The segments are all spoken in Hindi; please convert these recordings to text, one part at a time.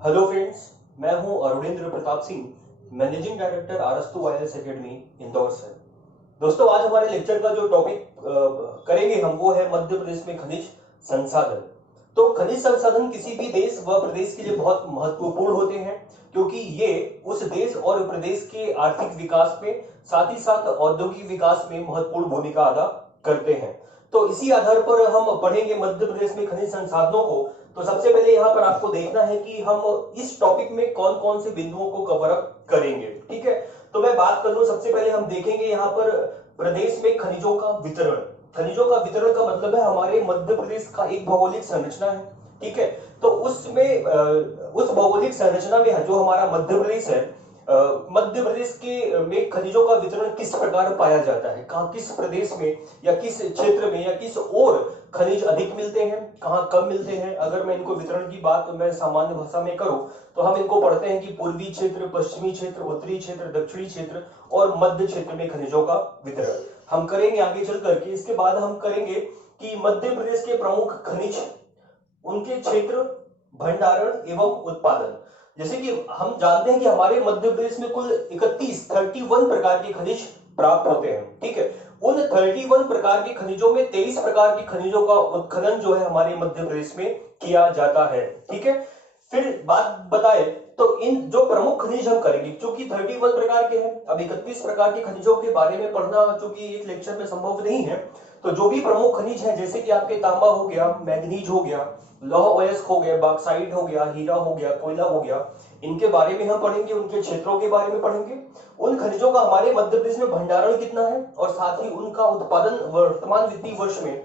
हेलो फ्रेंड्स, मैं हूं Arunendra Pratap Singh, managing director Aarastu wireless academy Indore से। दोस्तों, आज हमारे लेक्चर का जो टॉपिक करेंगे हम वो है मध्य प्रदेश में खनिज संसाधन। तो खनिज संसाधन किसी भी देश व प्रदेश के लिए बहुत महत्वपूर्ण होते हैं, क्योंकि ये उस देश और प्रदेश के आर्थिक विकास में साथ ही साथ औद्योगिक विकास में महत्वपूर्ण भूमिका अदा करते हैं। तो इसी आधार पर हम पढ़ेंगे मध्य प्रदेश में खनिज संसाधनों को। तो सबसे पहले यहाँ पर आपको देखना है कि हम इस टॉपिक में कौन कौन से बिंदुओं को कवर अप करेंगे। ठीक है, तो मैं बात कर लूं। सबसे पहले हम देखेंगे यहाँ पर प्रदेश में खनिजों का वितरण। खनिजों का वितरण का मतलब है हमारे मध्य प्रदेश का एक भौगोलिक संरचना है। ठीक है, तो उसमें उस भौगोलिक संरचना में जो हमारा मध्य प्रदेश है, मध्य प्रदेश के में खनिजों का वितरण किस प्रकार पाया जाता है, कहाँ किस प्रदेश में या किस क्षेत्र में या किस ओर खनिज अधिक मिलते हैं, कहाँ कम मिलते हैं। अगर मैं इनको वितरण की बात मैं सामान्य भाषा में करूं तो हम इनको पढ़ते हैं कि पूर्वी क्षेत्र, पश्चिमी क्षेत्र, उत्तरी क्षेत्र, दक्षिणी क्षेत्र और मध्य क्षेत्र में खनिजों का वितरण हम करेंगे आगे चल करके। इसके बाद हम करेंगे कि मध्य प्रदेश के प्रमुख खनिज, उनके क्षेत्र, भंडारण एवं उत्पादन। जैसे कि हम जानते हैं कि हमारे मध्य प्रदेश में कुल 31 प्रकार के खनिज प्राप्त होते हैं। ठीक है, उन 31 प्रकार के खनिजों में 23 प्रकार के खनिजों का उत्खनन जो है हमारे मध्य प्रदेश में किया जाता है। ठीक है, फिर बात बताए तो इन जो प्रमुख खनिज हम करेंगे, क्योंकि 31 प्रकार के हैं, अब 31 प्रकार के खनिजों के बारे में पढ़ना चूंकि एक लेक्चर में संभव नहीं है, तो जो भी प्रमुख खनिज हैं जैसे कि आपके तांबा हो गया, मैग्नीज हो गया, लौह अयस्क हो गया, बॉक्साइट हो गया, हीरा हो गया, कोयला हो गया, इनके बारे में हम पढ़ेंगे, उनके क्षेत्रों के बारे में पढ़ेंगे। उन खनिजों का हमारे मध्य प्रदेश में भंडारण कितना है और साथ ही उनका उत्पादन वर्तमान वित्तीय वर्ष में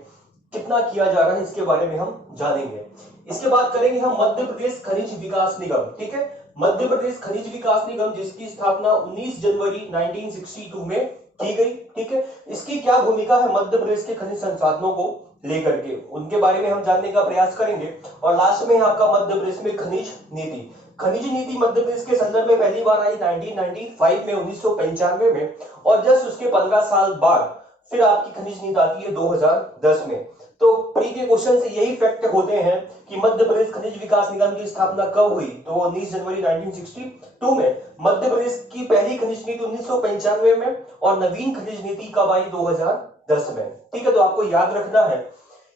कितना किया जा रहा है, इसके बारे में हम जानेंगे। इसके बाद करेंगे हम मध्य प्रदेश खनिज विकास निगम। ठीक है, मध्य प्रदेश खनिज विकास निगम जिसकी स्थापना 19 जनवरी 1962 में की गई। ठीक है, इसकी क्या भूमिका है मध्य प्रदेश के खनिज संसाधनों को लेकर के, उनके बारे में हम जानने का प्रयास करेंगे। और लास्ट में आपका मध्य प्रदेश में खनिज नीति। खनिज नीति मध्य प्रदेश के संदर्भ में पहली बार आई 1995 में, 1995 में, और जस्ट उसके 15 साल बाद फिर आपकी खनिज नीति आती है 2010 में। तो प्री के क्वेश्चन से यही फैक्ट होते हैं कि मध्य प्रदेश खनिज विकास निगम की स्थापना कब हुई, तो 19 जनवरी 1962 में। मध्य प्रदेश की पहली खनिज नीति 1995 में और नवीन खनिज नीति कब आई, 2010 में। ठीक है, तो आपको याद रखना है।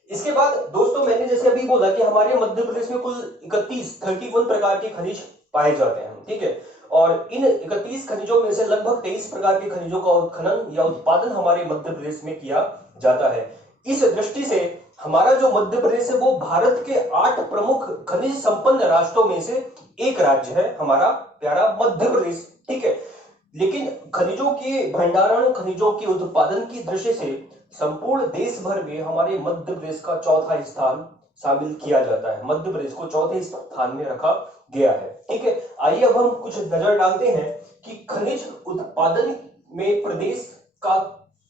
इसके बाद दोस्तों, मैंने जैसे अभी बोला कि हमारे मध्य प्रदेश में कुल 31 प्रकार के खनिज पाए जाते हैं। ठीक है, और इन 31 खनिजों में से लगभग 23 प्रकार के खनिजों का उत्खनन या उत्पादन हमारे मध्य प्रदेश में किया जाता है। इस दृष्टि से हमारा जो मध्य प्रदेश है वो भारत के 8 प्रमुख खनिज संपन्न राष्ट्रों में से एक राज्य है, हमारा प्यारा मध्य प्रदेश। ठीक है, लेकिन खनिजों के भंडारण, खनिजों के उत्पादन की दृष्टि से संपूर्ण देश भर में हमारे मध्य प्रदेश का चौथा स्थान शामिल किया जाता है। मध्य प्रदेश को चौथे स्थान में रखा गया है। ठीक है, आइए अब हम कुछ नजर डालते हैं कि खनिज उत्पादन में प्रदेश का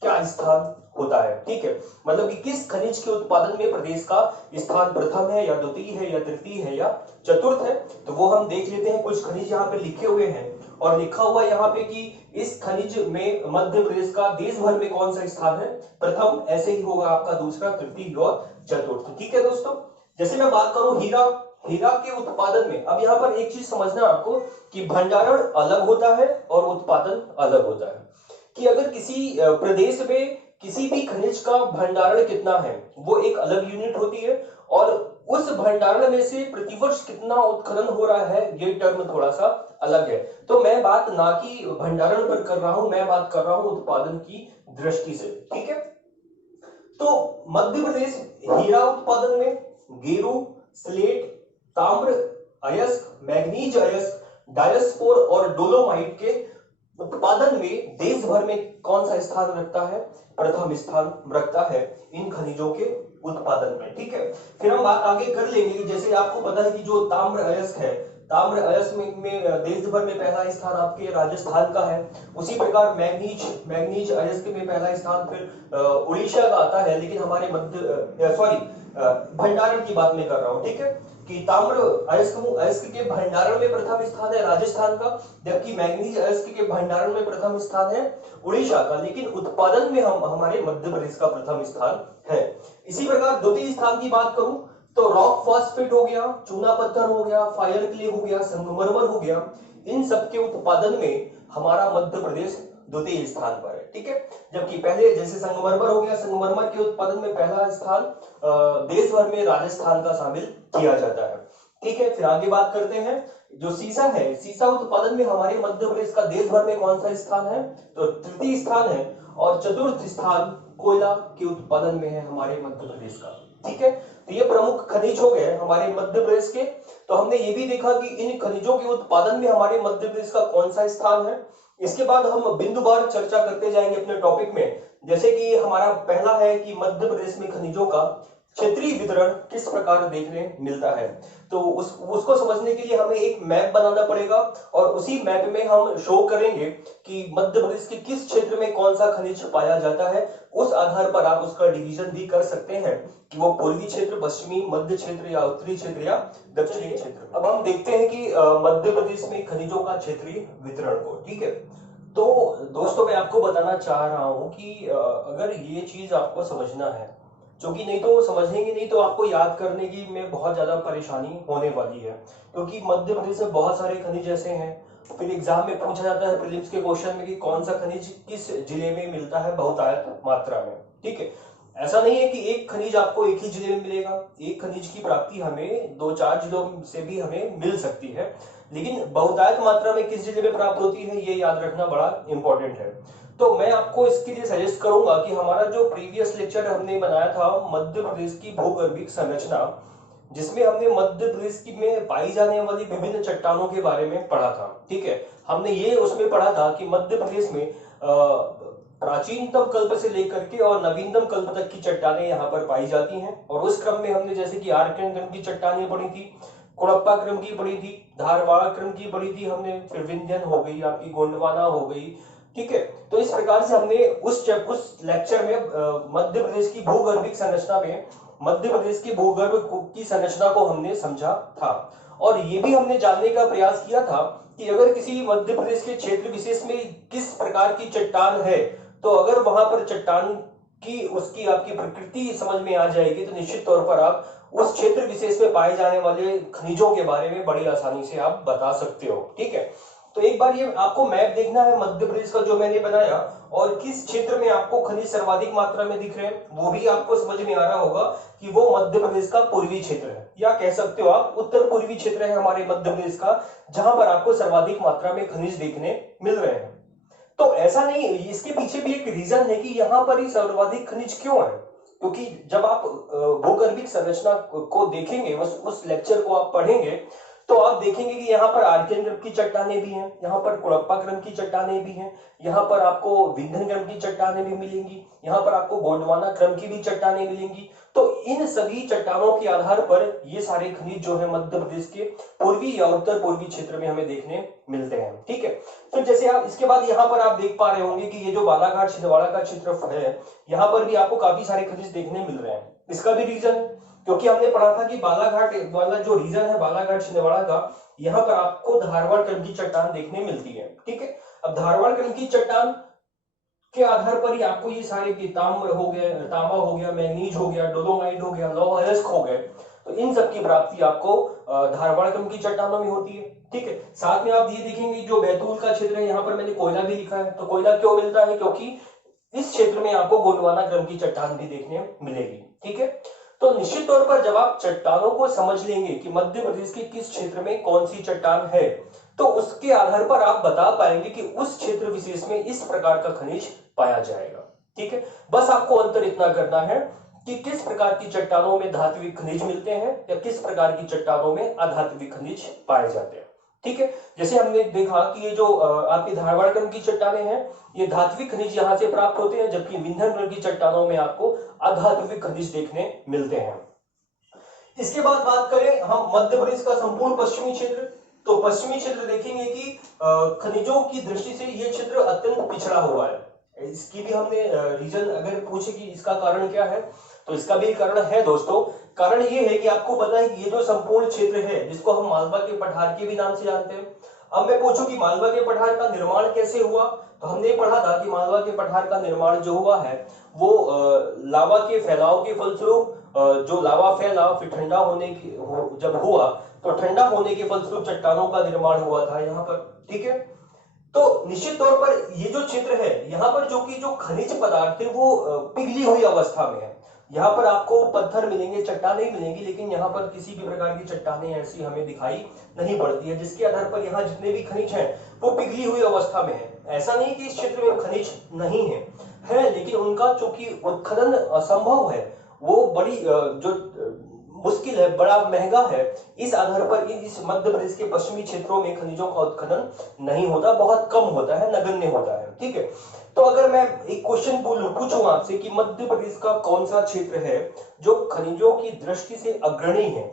क्या स्थान होता है। ठीक है, मतलब कि किस खनिज के उत्पादन में प्रदेश का स्थान प्रथम है या द्वितीय है या तृतीय है या चतुर्थ है, तो वो हम देख लेते हैं। कुछ खनिज यहाँ पे लिखे हुए हैं और लिखा हुआ है यहाँ पे कि इस खनिज में मध्य प्रदेश का देश भर में कौन सा स्थान है, प्रथम, ऐसे ही होगा आपका दूसरा, तृतीय और चतुर्थ। ठीक है दोस्तों, जैसे मैं बात करूं हीरा, हीरा के उत्पादन में, अब यहाँ पर एक चीज समझना आपको कि भंडारण अलग होता है और उत्पादन अलग होता है। कि अगर किसी प्रदेश में किसी भी खनिज का भंडारण कितना है वो एक अलग यूनिट होती है, और उस भंडारण में से प्रतिवर्ष कितना उत्खनन हो रहा है ये टर्म थोड़ा सा अलग है। तो मैं बात ना कि भंडारण पर कर रहा हूं, मैं बात कर रहा हूं उत्पादन की दृष्टि से। ठीक है, तो मध्य प्रदेश हीरा उत्पादन में गेरू, स्लेट, ताम्र अयस्क, मैग्नीज अयस्क, डायस्पोर और डोलोमाइट के उत्पादन में देश भर में कौन सा स्थान रखता है, प्रथम स्थान रखता है इन खनिजों के उत्पादन में। ठीक है, फिर हम बात आगे कर लेंगे। जैसे आपको पता है कि जो ताम्र अयस्क है, ताम्र अयस्क में देश भर में पहला स्थान आपके राजस्थान का है। उसी प्रकार मैग्नीज अयस्क में पहला स्थान फिर उड़ीसा का आता है, लेकिन हमारे मध्य भंडारण की बात मैं कर रहा हूं। ठीक है, कि ताम्र अयस्क के भंडारण में प्रथम स्थान है राजस्थान का, जबकि मैग्नीज अयस्क के भंडारण में प्रथम स्थान है उड़ीसा का, लेकिन उत्पादन में हम हमारे मध्य प्रदेश का प्रथम स्थान है। इसी प्रकार द्वितीय स्थान की बात करूं तो रॉक फॉस्फेट हो गया, चूना पत्थर हो गया, फायर क्ले हो गया, संगमरमर हो गया, इन सब के उत्पादन में हमारा मध्य प्रदेश द्वितीय स्थान पर है। ठीक है, जबकि पहले जैसे संगमरमर हो गया, संगमरमर के उत्पादन में पहला स्थान देश भर में राजस्थान का शामिल किया जाता है। ठीक है, फिर आगे बात करते हैं। जो सीसा है, सीसा उत्पादन में हमारे मध्य प्रदेश का देश भर में कौन सा स्थान है? तो तृतीय स्थान है। और चतुर्थ स्थान कोयला के उत्पादन में है हमारे मध्य प्रदेश का। ठीक है, तो ये प्रमुख खनिज हो गए हमारे मध्य प्रदेश के। तो हमने ये भी देखा कि इन खनिजों के उत्पादन में हमारे मध्य प्रदेश का कौन सा स्थान है। इसके बाद हम बिंदुवार चर्चा करते जाएंगे अपने टॉपिक में। जैसे कि हमारा पहला है कि मध्य प्रदेश में खनिजों का क्षेत्रीय वितरण किस प्रकार देखने मिलता है। तो उसको समझने के लिए हमें एक मैप बनाना पड़ेगा और उसी मैप में हम शो करेंगे कि मध्य प्रदेश के किस क्षेत्र में कौन सा खनिज पाया जाता है। उस आधार पर आप उसका डिवीजन भी कर सकते हैं कि वो पूर्वी क्षेत्र, पश्चिमी, मध्य क्षेत्र या उत्तरी क्षेत्र या दक्षिणी क्षेत्र। अब हम देखते हैं कि मध्य प्रदेश में खनिजों का क्षेत्रीय वितरण को। ठीक है, तो दोस्तों मैं आपको बताना चाह रहा हूं कि अगर ये चीज आपको समझना है, क्योंकि नहीं तो समझेंगे नहीं तो आपको याद करने की में बहुत ज्यादा परेशानी होने वाली है। क्योंकि मध्य प्रदेश में बहुत सारे खनिज ऐसे हैं, फिर एग्जाम में पूछा जाता है प्रीलिम्स के क्वेश्चन में कि कौन सा खनिज किस जिले में मिलता है बहुतायत मात्रा में। ठीक है, ऐसा नहीं है कि एक खनिज आपको एक ही जिले में मिलेगा, एक खनिज की प्राप्ति हमें 2-4 जिलों से भी हमें मिल सकती है, लेकिन बहुतायत मात्रा में किस जिले में प्राप्त होती है ये याद रखना बड़ा इंपॉर्टेंट है। तो मैं आपको इसके लिए सजेस्ट करूंगा कि हमारा जो प्रीवियस लेक्चर हमने बनाया था मध्य प्रदेश की भूगर्भिक संरचना, जिसमें हमने मध्य प्रदेश की में पाई जाने वाली विभिन्न चट्टानों के बारे में पढ़ा था। ठीक है, हमने ये उसमें पढ़ा था कि मध्य प्रदेश में प्राचीनतम कल्प से लेकर के और नवीनतम कल्प तक की चट्टानें यहाँ पर पाई जाती हैं। और उस क्रम में हमने जैसे कि आर्कियन क्रम की चट्टानें पढ़ी थी, कुड़प्पा क्रम की पढ़ी थी, धारवाड़ क्रम की पढ़ी थी हमने, फिर विंध्यन हो गई, आपकी गोंडवाना हो गई। ठीक है, तो इस प्रकार से हमने उस लेक्चर में मध्य प्रदेश की भूगर्भिक संरचना में मध्य प्रदेश की भूगर्भ की संरचना को हमने समझा था। और ये भी हमने जानने का प्रयास किया था कि अगर किसी मध्य प्रदेश के क्षेत्र विशेष में किस प्रकार की चट्टान है, तो अगर वहां पर चट्टान की उसकी आपकी प्रकृति समझ में आ जाएगी तो निश्चित तौर पर आप उस क्षेत्र विशेष में पाए जाने वाले खनिजों के बारे में बड़ी आसानी से आप बता सकते हो। ठीक है, तो एक बार ये आपको मैप देखना है मध्य प्रदेश का जो मैंने बनाया, और किस क्षेत्र में आपको खनिज सर्वाधिक मात्रा में दिख रहे हैं वो भी आपको समझ में आ रहा होगा कि वो मध्य प्रदेश का पूर्वी क्षेत्र है, या कह सकते हो आप उत्तर पूर्वी क्षेत्र है हमारे मध्य प्रदेश का, जहां पर आपको सर्वाधिक मात्रा में खनिज देखने मिल रहे हैं। तो ऐसा नहीं, इसके पीछे भी एक रीजन है कि यहाँ पर ही सर्वाधिक खनिज क्यों है। क्योंकि जब आप भूगर्भिक संरचना को देखेंगे, उस लेक्चर को आप पढ़ेंगे, तो आप देखेंगे कि यहाँ पर आर्कियन क्रम की चट्टानें भी हैं, यहाँ पर कुड़प्पा क्रम की चट्टानें भी हैं, यहाँ पर आपको विंध्यन क्रम की चट्टानें भी मिलेंगी, यहाँ पर आपको गोंडवाना क्रम की भी चट्टानें मिलेंगी। तो इन सभी चट्टानों के आधार पर ये सारे खनिज जो है मध्य प्रदेश के पूर्वी या उत्तर पूर्वी क्षेत्र में हमें देखने मिलते हैं। ठीक है, फिर जैसे आप इसके बाद यहाँ पर आप देख पा रहे होंगे कि ये जो बालाघाट छिंदवाड़ा का क्षेत्र है, यहाँ पर भी आपको काफी सारे खनिज देखने मिल रहे हैं। इसका भी रीजन, क्योंकि हमने पढ़ा था कि बालाघाट वाला जो रीजन है बालाघाट छिंदवाड़ा का, यहाँ पर आपको धारवाड़ क्रम की चट्टान देखने मिलती है। ठीक है, अब धारवाड़ क्रम की चट्टान के आधार पर ही आपको ये सारे ताम्र हो गए, तांबा हो गया, मैंगनीज हो गया, डोलोमाइट हो गया, लौह अयस्क हो गए, तो इन सब की प्राप्ति आपको धारवाड़ क्रम की चट्टानों में होती है। ठीक है, साथ में आप ये देखेंगे जो बैतूल का क्षेत्र है, यहाँ पर मैंने कोयला भी लिखा है। तो कोयला क्यों मिलता है? क्योंकि इस क्षेत्र में आपको गोंडवाना क्रम की चट्टान भी देखने मिलेगी। ठीक है, तो निश्चित तौर पर जब आप चट्टानों को समझ लेंगे कि मध्य प्रदेश के किस क्षेत्र में कौन सी चट्टान है, तो उसके आधार पर आप बता पाएंगे कि उस क्षेत्र विशेष में इस प्रकार का खनिज पाया जाएगा। ठीक है, बस आपको अंतर इतना करना है कि किस प्रकार की चट्टानों में धात्विक खनिज मिलते हैं या किस प्रकार की चट्टानों में अधात्विक खनिज पाए जाते हैं। ठीक है, जैसे हमने देखा कि ये जो आपकी धारवाड़ क्रम की चट्टानें हैं, ये धात्विक खनिज यहां से प्राप्त होते हैं, जबकि विंध्यन क्रम की चट्टानों में आपको अधात्विक खनिज देखने मिलते हैं। इसके बाद बात करें हम मध्य प्रदेश का संपूर्ण पश्चिमी क्षेत्र, तो पश्चिमी क्षेत्र देखेंगे कि खनिजों की दृष्टि से ये क्षेत्र अत्यंत पिछड़ा हुआ है। इसकी भी हमने रीजन अगर पूछे कि इसका कारण क्या है, तो इसका भी कारण है दोस्तों। कारण ये है कि आपको पता है कि ये जो संपूर्ण क्षेत्र है, जिसको हम मालवा के पठार के भी नाम से जानते हैं। अब मैं पूछूं कि मालवा के पठार का निर्माण कैसे हुआ, तो हमने पढ़ा था कि मालवा के पठार का निर्माण जो हुआ है वो लावा के फैलाव के फलस्वरूप जो लावा फैला फिर ठंडा होने की जब हुआ तो ठंडा होने के फलस्वरूप चट्टानों का निर्माण हुआ था यहाँ पर। ठीक है, तो निश्चित तौर पर ये जो चित्र है यहाँ पर जो खनिज पदार्थ है वो पिघली हुई अवस्था में है। यहाँ पर आपको पत्थर मिलेंगे, चट्टानें मिलेंगी, लेकिन यहाँ पर किसी भी प्रकार की चट्टानें ऐसी हमें दिखाई नहीं पड़ती है, जिसके आधार पर यहाँ जितने भी खनिज हैं वो पिघली हुई अवस्था में है। ऐसा नहीं कि इस क्षेत्र में खनिज नहीं है, लेकिन उनका चूंकि उत्खनन असंभव है, वो बड़ी जो मुश्किल है, बड़ा महंगा है, इस आधार पर इस मध्य प्रदेश के पश्चिमी क्षेत्रों में खनिजों का उत्खनन नहीं होता, बहुत कम होता है, नगण्य होता है। ठीक है, तो अगर मैं एक क्वेश्चन पूछूं आपसे कि मध्य प्रदेश का कौन सा क्षेत्र है जो खनिजों की दृष्टि से अग्रणी है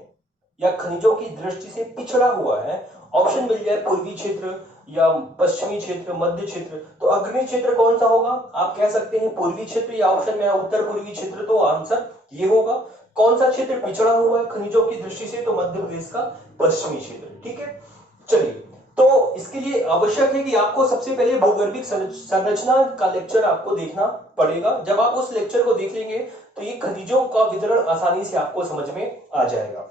या खनिजों की दृष्टि से पिछड़ा हुआ है, ऑप्शन मिल जाए पूर्वी क्षेत्र या पश्चिमी क्षेत्र, मध्य क्षेत्र, तो अग्रणी क्षेत्र कौन सा होगा? आप कह सकते हैं पूर्वी क्षेत्र या ऑप्शन में उत्तर पूर्वी क्षेत्र, तो आंसर ये होगा। कौन सा क्षेत्र पिछड़ा हुआ है खनिजों की दृष्टि से? तो मध्य प्रदेश का पश्चिमी क्षेत्र। ठीक है, चलिए, तो इसके लिए आवश्यक है कि आपको सबसे पहले भौगोलिक संरचना का लेक्चर आपको देखना पड़ेगा। जब आप उस लेक्चर को देख लेंगे तो ये खनिजों का वितरण आसानी से आपको समझ में आ जाएगा।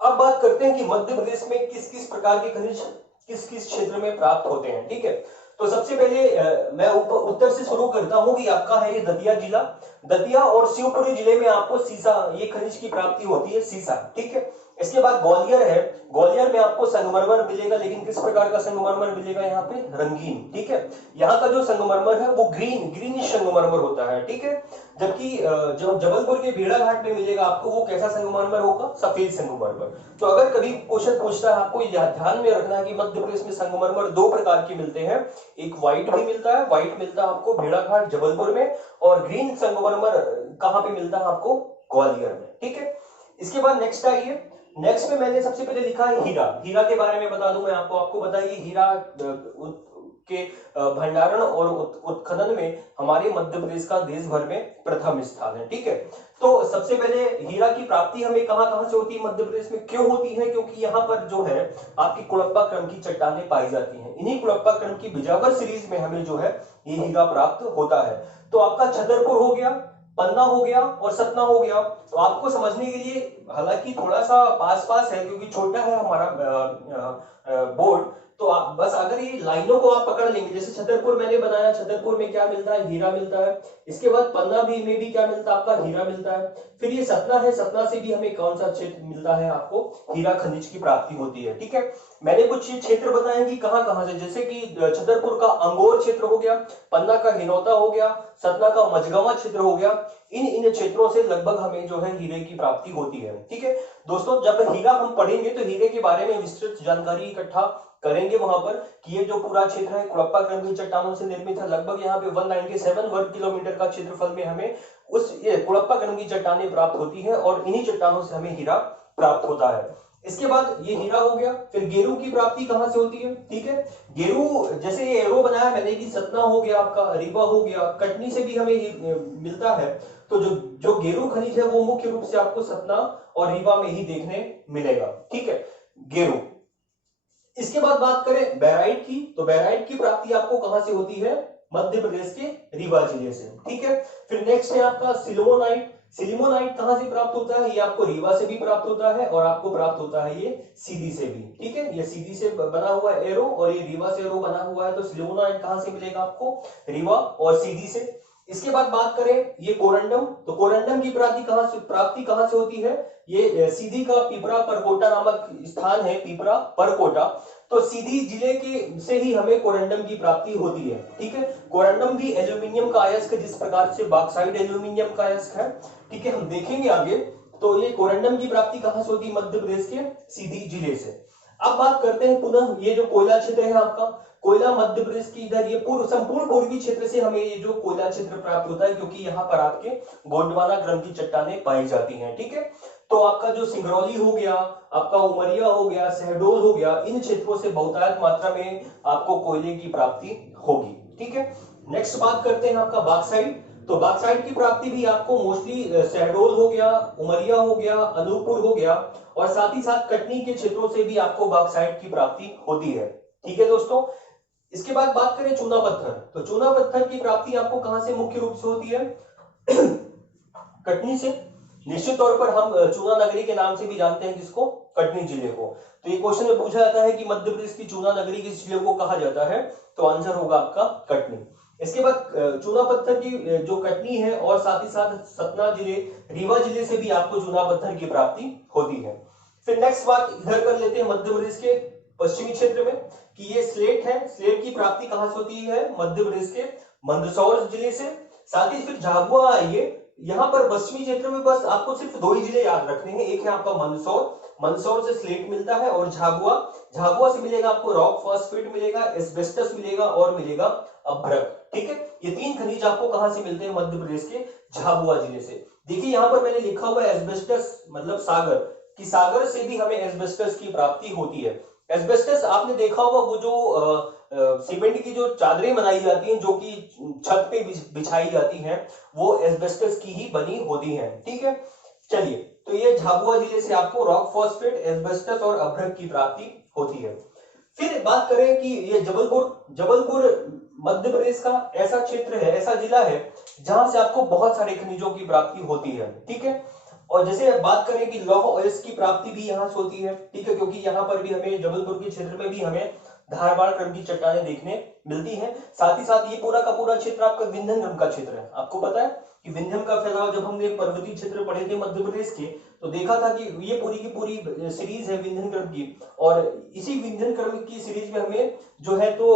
अब बात करते हैं कि मध्य प्रदेश में किस किस प्रकार के खनिज किस किस क्षेत्र में प्राप्त होते हैं। ठीक है, तो सबसे पहले मैं उत्तर से शुरू करता हूं कि आपका है ये दतिया जिला। दतिया और शिवपुरी जिले में आपको सीसा, ये खनिज की प्राप्ति होती है, सीसा। ठीक है, इसके बाद ग्वालियर है, ग्वालियर में आपको संगमरमर मिलेगा, लेकिन किस प्रकार का संगमरमर मिलेगा? यहाँ पे रंगीन। ठीक है, यहाँ का जो संगमरमर है वो ग्रीनिश संगमरमर होता है। ठीक है, जबकि जो जबलपुर के भेड़ाघाट में मिलेगा आपको वो कैसा संगमरमर होगा? सफेद संगमरमर। तो अगर कभी क्वेश्चन पूछता है, आपको ध्यान में रखना है कि मध्य प्रदेश में संगमरमर दो प्रकार के मिलते हैं, एक व्हाइट भी मिलता है, व्हाइट मिलता है आपको भेड़ाघाट जबलपुर में, और ग्रीन संगमरमर कहां पे मिलता है आपको? ग्वालियर में। ठीक है, इसके बाद नेक्स्ट आइए, नेक्स्ट में मैंने सबसे पहले लिखा है हीरा। हीरा के बारे में बता दूं मैं आपको बताइए, हीरा के भंडारण और उत्खनन में हमारे मध्य प्रदेश का देश भर में प्रथम स्थान है। ठीक है, तो सबसे पहले हीरा की प्राप्ति हमें कहां कहां से होती है मध्य प्रदेश में? क्यों होती है? क्योंकि यहाँ पर जो है आपकी कुड़प्पा क्रम की चट्टानें पाई जाती हैं। इन्हीं कुड़प्पा क्रम की बिजावर सीरीज में हमें जो है ये हीरा प्राप्त होता है। तो आपका छतरपुर हो गया, पन्ना हो गया और सतना हो गया। तो आपको समझने के लिए, हालांकि थोड़ा सा पास है क्योंकि छोटा है हमारा बोर्ड, तो आप बस अगर ये लाइनों को आप पकड़ लेंगे, जैसे छतरपुर मैंने बनाया, छतरपुर में क्या मिलता है? हीरा मिलता है। इसके बाद पन्ना में भी क्या मिलता है? आपका हीरा मिलता है। फिर ये सतना है, सतना से भी हमें कौन सा क्षेत्र मिलता है? आपको हीरा खनिज की प्राप्ति होती है। ठीक है, मैंने कुछ क्षेत्र बताए कि कहां कहां से, जैसे कि छतरपुर का अंगोर क्षेत्र हो गया, पन्ना का हिनौता हो गया, सतना का मझगावा क्षेत्र हो गया। इन क्षेत्रों से लगभग हमें जो है हीरे की प्राप्ति होती है। ठीक है दोस्तों, जब हीरा हम पढ़ेंगे तो हीरे के बारे में विस्तृत जानकारी इकट्ठा करेंगे वहां पर कि ये जो पूरा क्षेत्र है कुड़प्पा क्रम की चट्टानों से निर्मित है। लगभग यहाँ पे 197 वर्ग किलोमीटर का क्षेत्रफल में हमें उस कुड़प्पा क्रम की चट्टानें प्राप्त होती है और इन्हीं चट्टानों से हमें हीरा प्राप्त होता है। इसके बाद ये हीरा हो गया, फिर गेरू की प्राप्ति कहां से होती है? ठीक है, गेरू जैसे ये एरो बनाया मैंने कि सतना हो गया, आपका रीवा हो गया, कटनी से भी हमें मिलता है। तो जो गेरू खनिज है वो मुख्य रूप से आपको सतना और रीवा में ही देखने मिलेगा। ठीक है, गेरू। इसके बाद बात करें बैराइट की, तो बैराइट की प्राप्ति आपको कहां से होती है? मध्य प्रदेश के रीवा जिले से। ठीक है, फिर नेक्स्ट है आपका सिल्वोनाइट। सिलिमोनाइट कहां से प्राप्त होता है? ये आपको रीवा से भी प्राप्त होता है और आपको प्राप्त होता है ये सीधी से भी। ठीक है, ये सीधी से बना हुआ एरो और ये रीवा से एरो बना हुआ है। तो सिलिमोनाइट कहां से मिलेगा आपको? रीवा और सीधी से। इसके बाद बात करें ये कोरंडम, तो कोरंडम की प्राप्ति कहां से होती है? ये सीधी का पिपरा परकोटा नामक स्थान है, पिपरा परकोटा। तो सीधी जिले के से ही हमें कोरंडम की प्राप्ति होती है। ठीक है, कोरंडम भी एल्यूमिनियम का अयस्क है, जिस प्रकार से बॉक्साइट एल्यूमिनियम का अयस्क है। ठीक है, हम देखेंगे आगे। तो ये कोरंडम की प्राप्ति कहां से होती है? मध्य प्रदेश के सीधी जिले से। अब बात करते हैं पुनः ये जो कोयला क्षेत्र है आपका, कोयला मध्य प्रदेश की इधर ये संपूर्ण पूर्वी क्षेत्र से हमें ये जो कोयला क्षेत्र प्राप्त होता है, क्योंकि यहाँ पर आपके गोंडवाना क्रम की चट्टानें पाई जाती हैं। ठीक है, तो आपका जो सिंगरौली हो गया, आपका उमरिया हो गया, शहडोल हो गया, इन क्षेत्रों से बहुतायत मात्रा में आपको कोयले की प्राप्ति होगी। ठीक है, नेक्स्ट बात करते हैं आपका बॉक्साइट। तो बॉक्साइट की प्राप्ति भी आपको मोस्टली शहडोल हो गया, उमरिया हो गया, अनूपपुर हो गया और साथ ही साथ कटनी के क्षेत्रों से भी आपको बॉक्साइट की प्राप्ति होती है। ठीक है दोस्तों, इसके बाद बात करें चूना पत्थर, तो चूना पत्थर की प्राप्ति आपको कहां से मुख्य रूप से होती है? कटनी से। निश्चित तौर पर हम चूना नगरी के नाम से भी जानते हैं किसको, कटनी जिले को। तो ये क्वेश्चन में पूछा जाता है कि मध्य प्रदेश की चूना नगरी किस जिले को कहा जाता है, तो आंसर होगा आपका कटनी। इसके बाद चूना पत्थर की जो कटनी है और साथ ही साथ सतना जिले, रीवा जिले से भी आपको चूना पत्थर की प्राप्ति होती है। फिर नेक्स्ट बात इधर कर लेते हैं मध्य प्रदेश के पश्चिमी क्षेत्र में कि ये स्लेट है, स्लेट की प्राप्ति कहां से होती है, मध्य प्रदेश के मंदसौर जिले से। साथ ही फिर झाबुआ आइए, यहाँ पर पश्चिमी क्षेत्र में बस आपको सिर्फ दो ही जिले याद रखने हैं, एक है आपका मंदसौर, मंदसौर से स्लेट मिलता है, और झाबुआ, झाबुआ से मिलेगा आपको रॉक फॉस्फेट मिलेगा, एस्बेस्टस मिलेगा और मिलेगा अभ्रक। ठीक है, ये तीन खनिज आपको कहां से मिलते हैं, मध्य प्रदेश के झाबुआ जिले से। देखिए यहाँ पर मैंने लिखा हुआ है एस्बेस्टस मतलब सागर, कि सागर से भी हमें एस्बेस्टस की प्राप्ति होती है। एस्बेस्टस आपने देखा होगा वो जो सीमेंट की जो चादरें बनाई जाती हैं जो कि छत पे बिछाई जाती हैं, वो एस्बेस्टस की ही बनी होती हैं। ठीक है, चलिए, तो ये झाबुआ जिले से आपको रॉक फॉस्फेट, एस्बेस्टस और अभ्रक की प्राप्ति होती है। फिर बात करें कि ये जबलपुर, जबलपुर मध्य प्रदेश का ऐसा क्षेत्र है, ऐसा जिला है जहां से आपको बहुत सारे खनिजों की प्राप्ति होती है। ठीक है, और जैसे बात करें कि लौह अयस्क की प्राप्ति भी यहाँ से होती है। ठीक है, क्योंकि यहाँ पर भी हमें जबलपुर के क्षेत्र में भी हमें धारवाड़ क्रम की चट्टानें देखने मिलती हैं। साथ ही साथ ये पूरा का पूरा क्षेत्र आपका विंध्यन क्रम का क्षेत्र है। आपको पता है कि विंध्यन का फैलाव, जब हमने पर्वतीय क्षेत्र पढ़े थे मध्य प्रदेश के, तो देखा था कि ये पूरी की पूरी सीरीज है विंध्यन क्रम की, और इसी विंध्यन क्रम की सीरीज में हमें जो है तो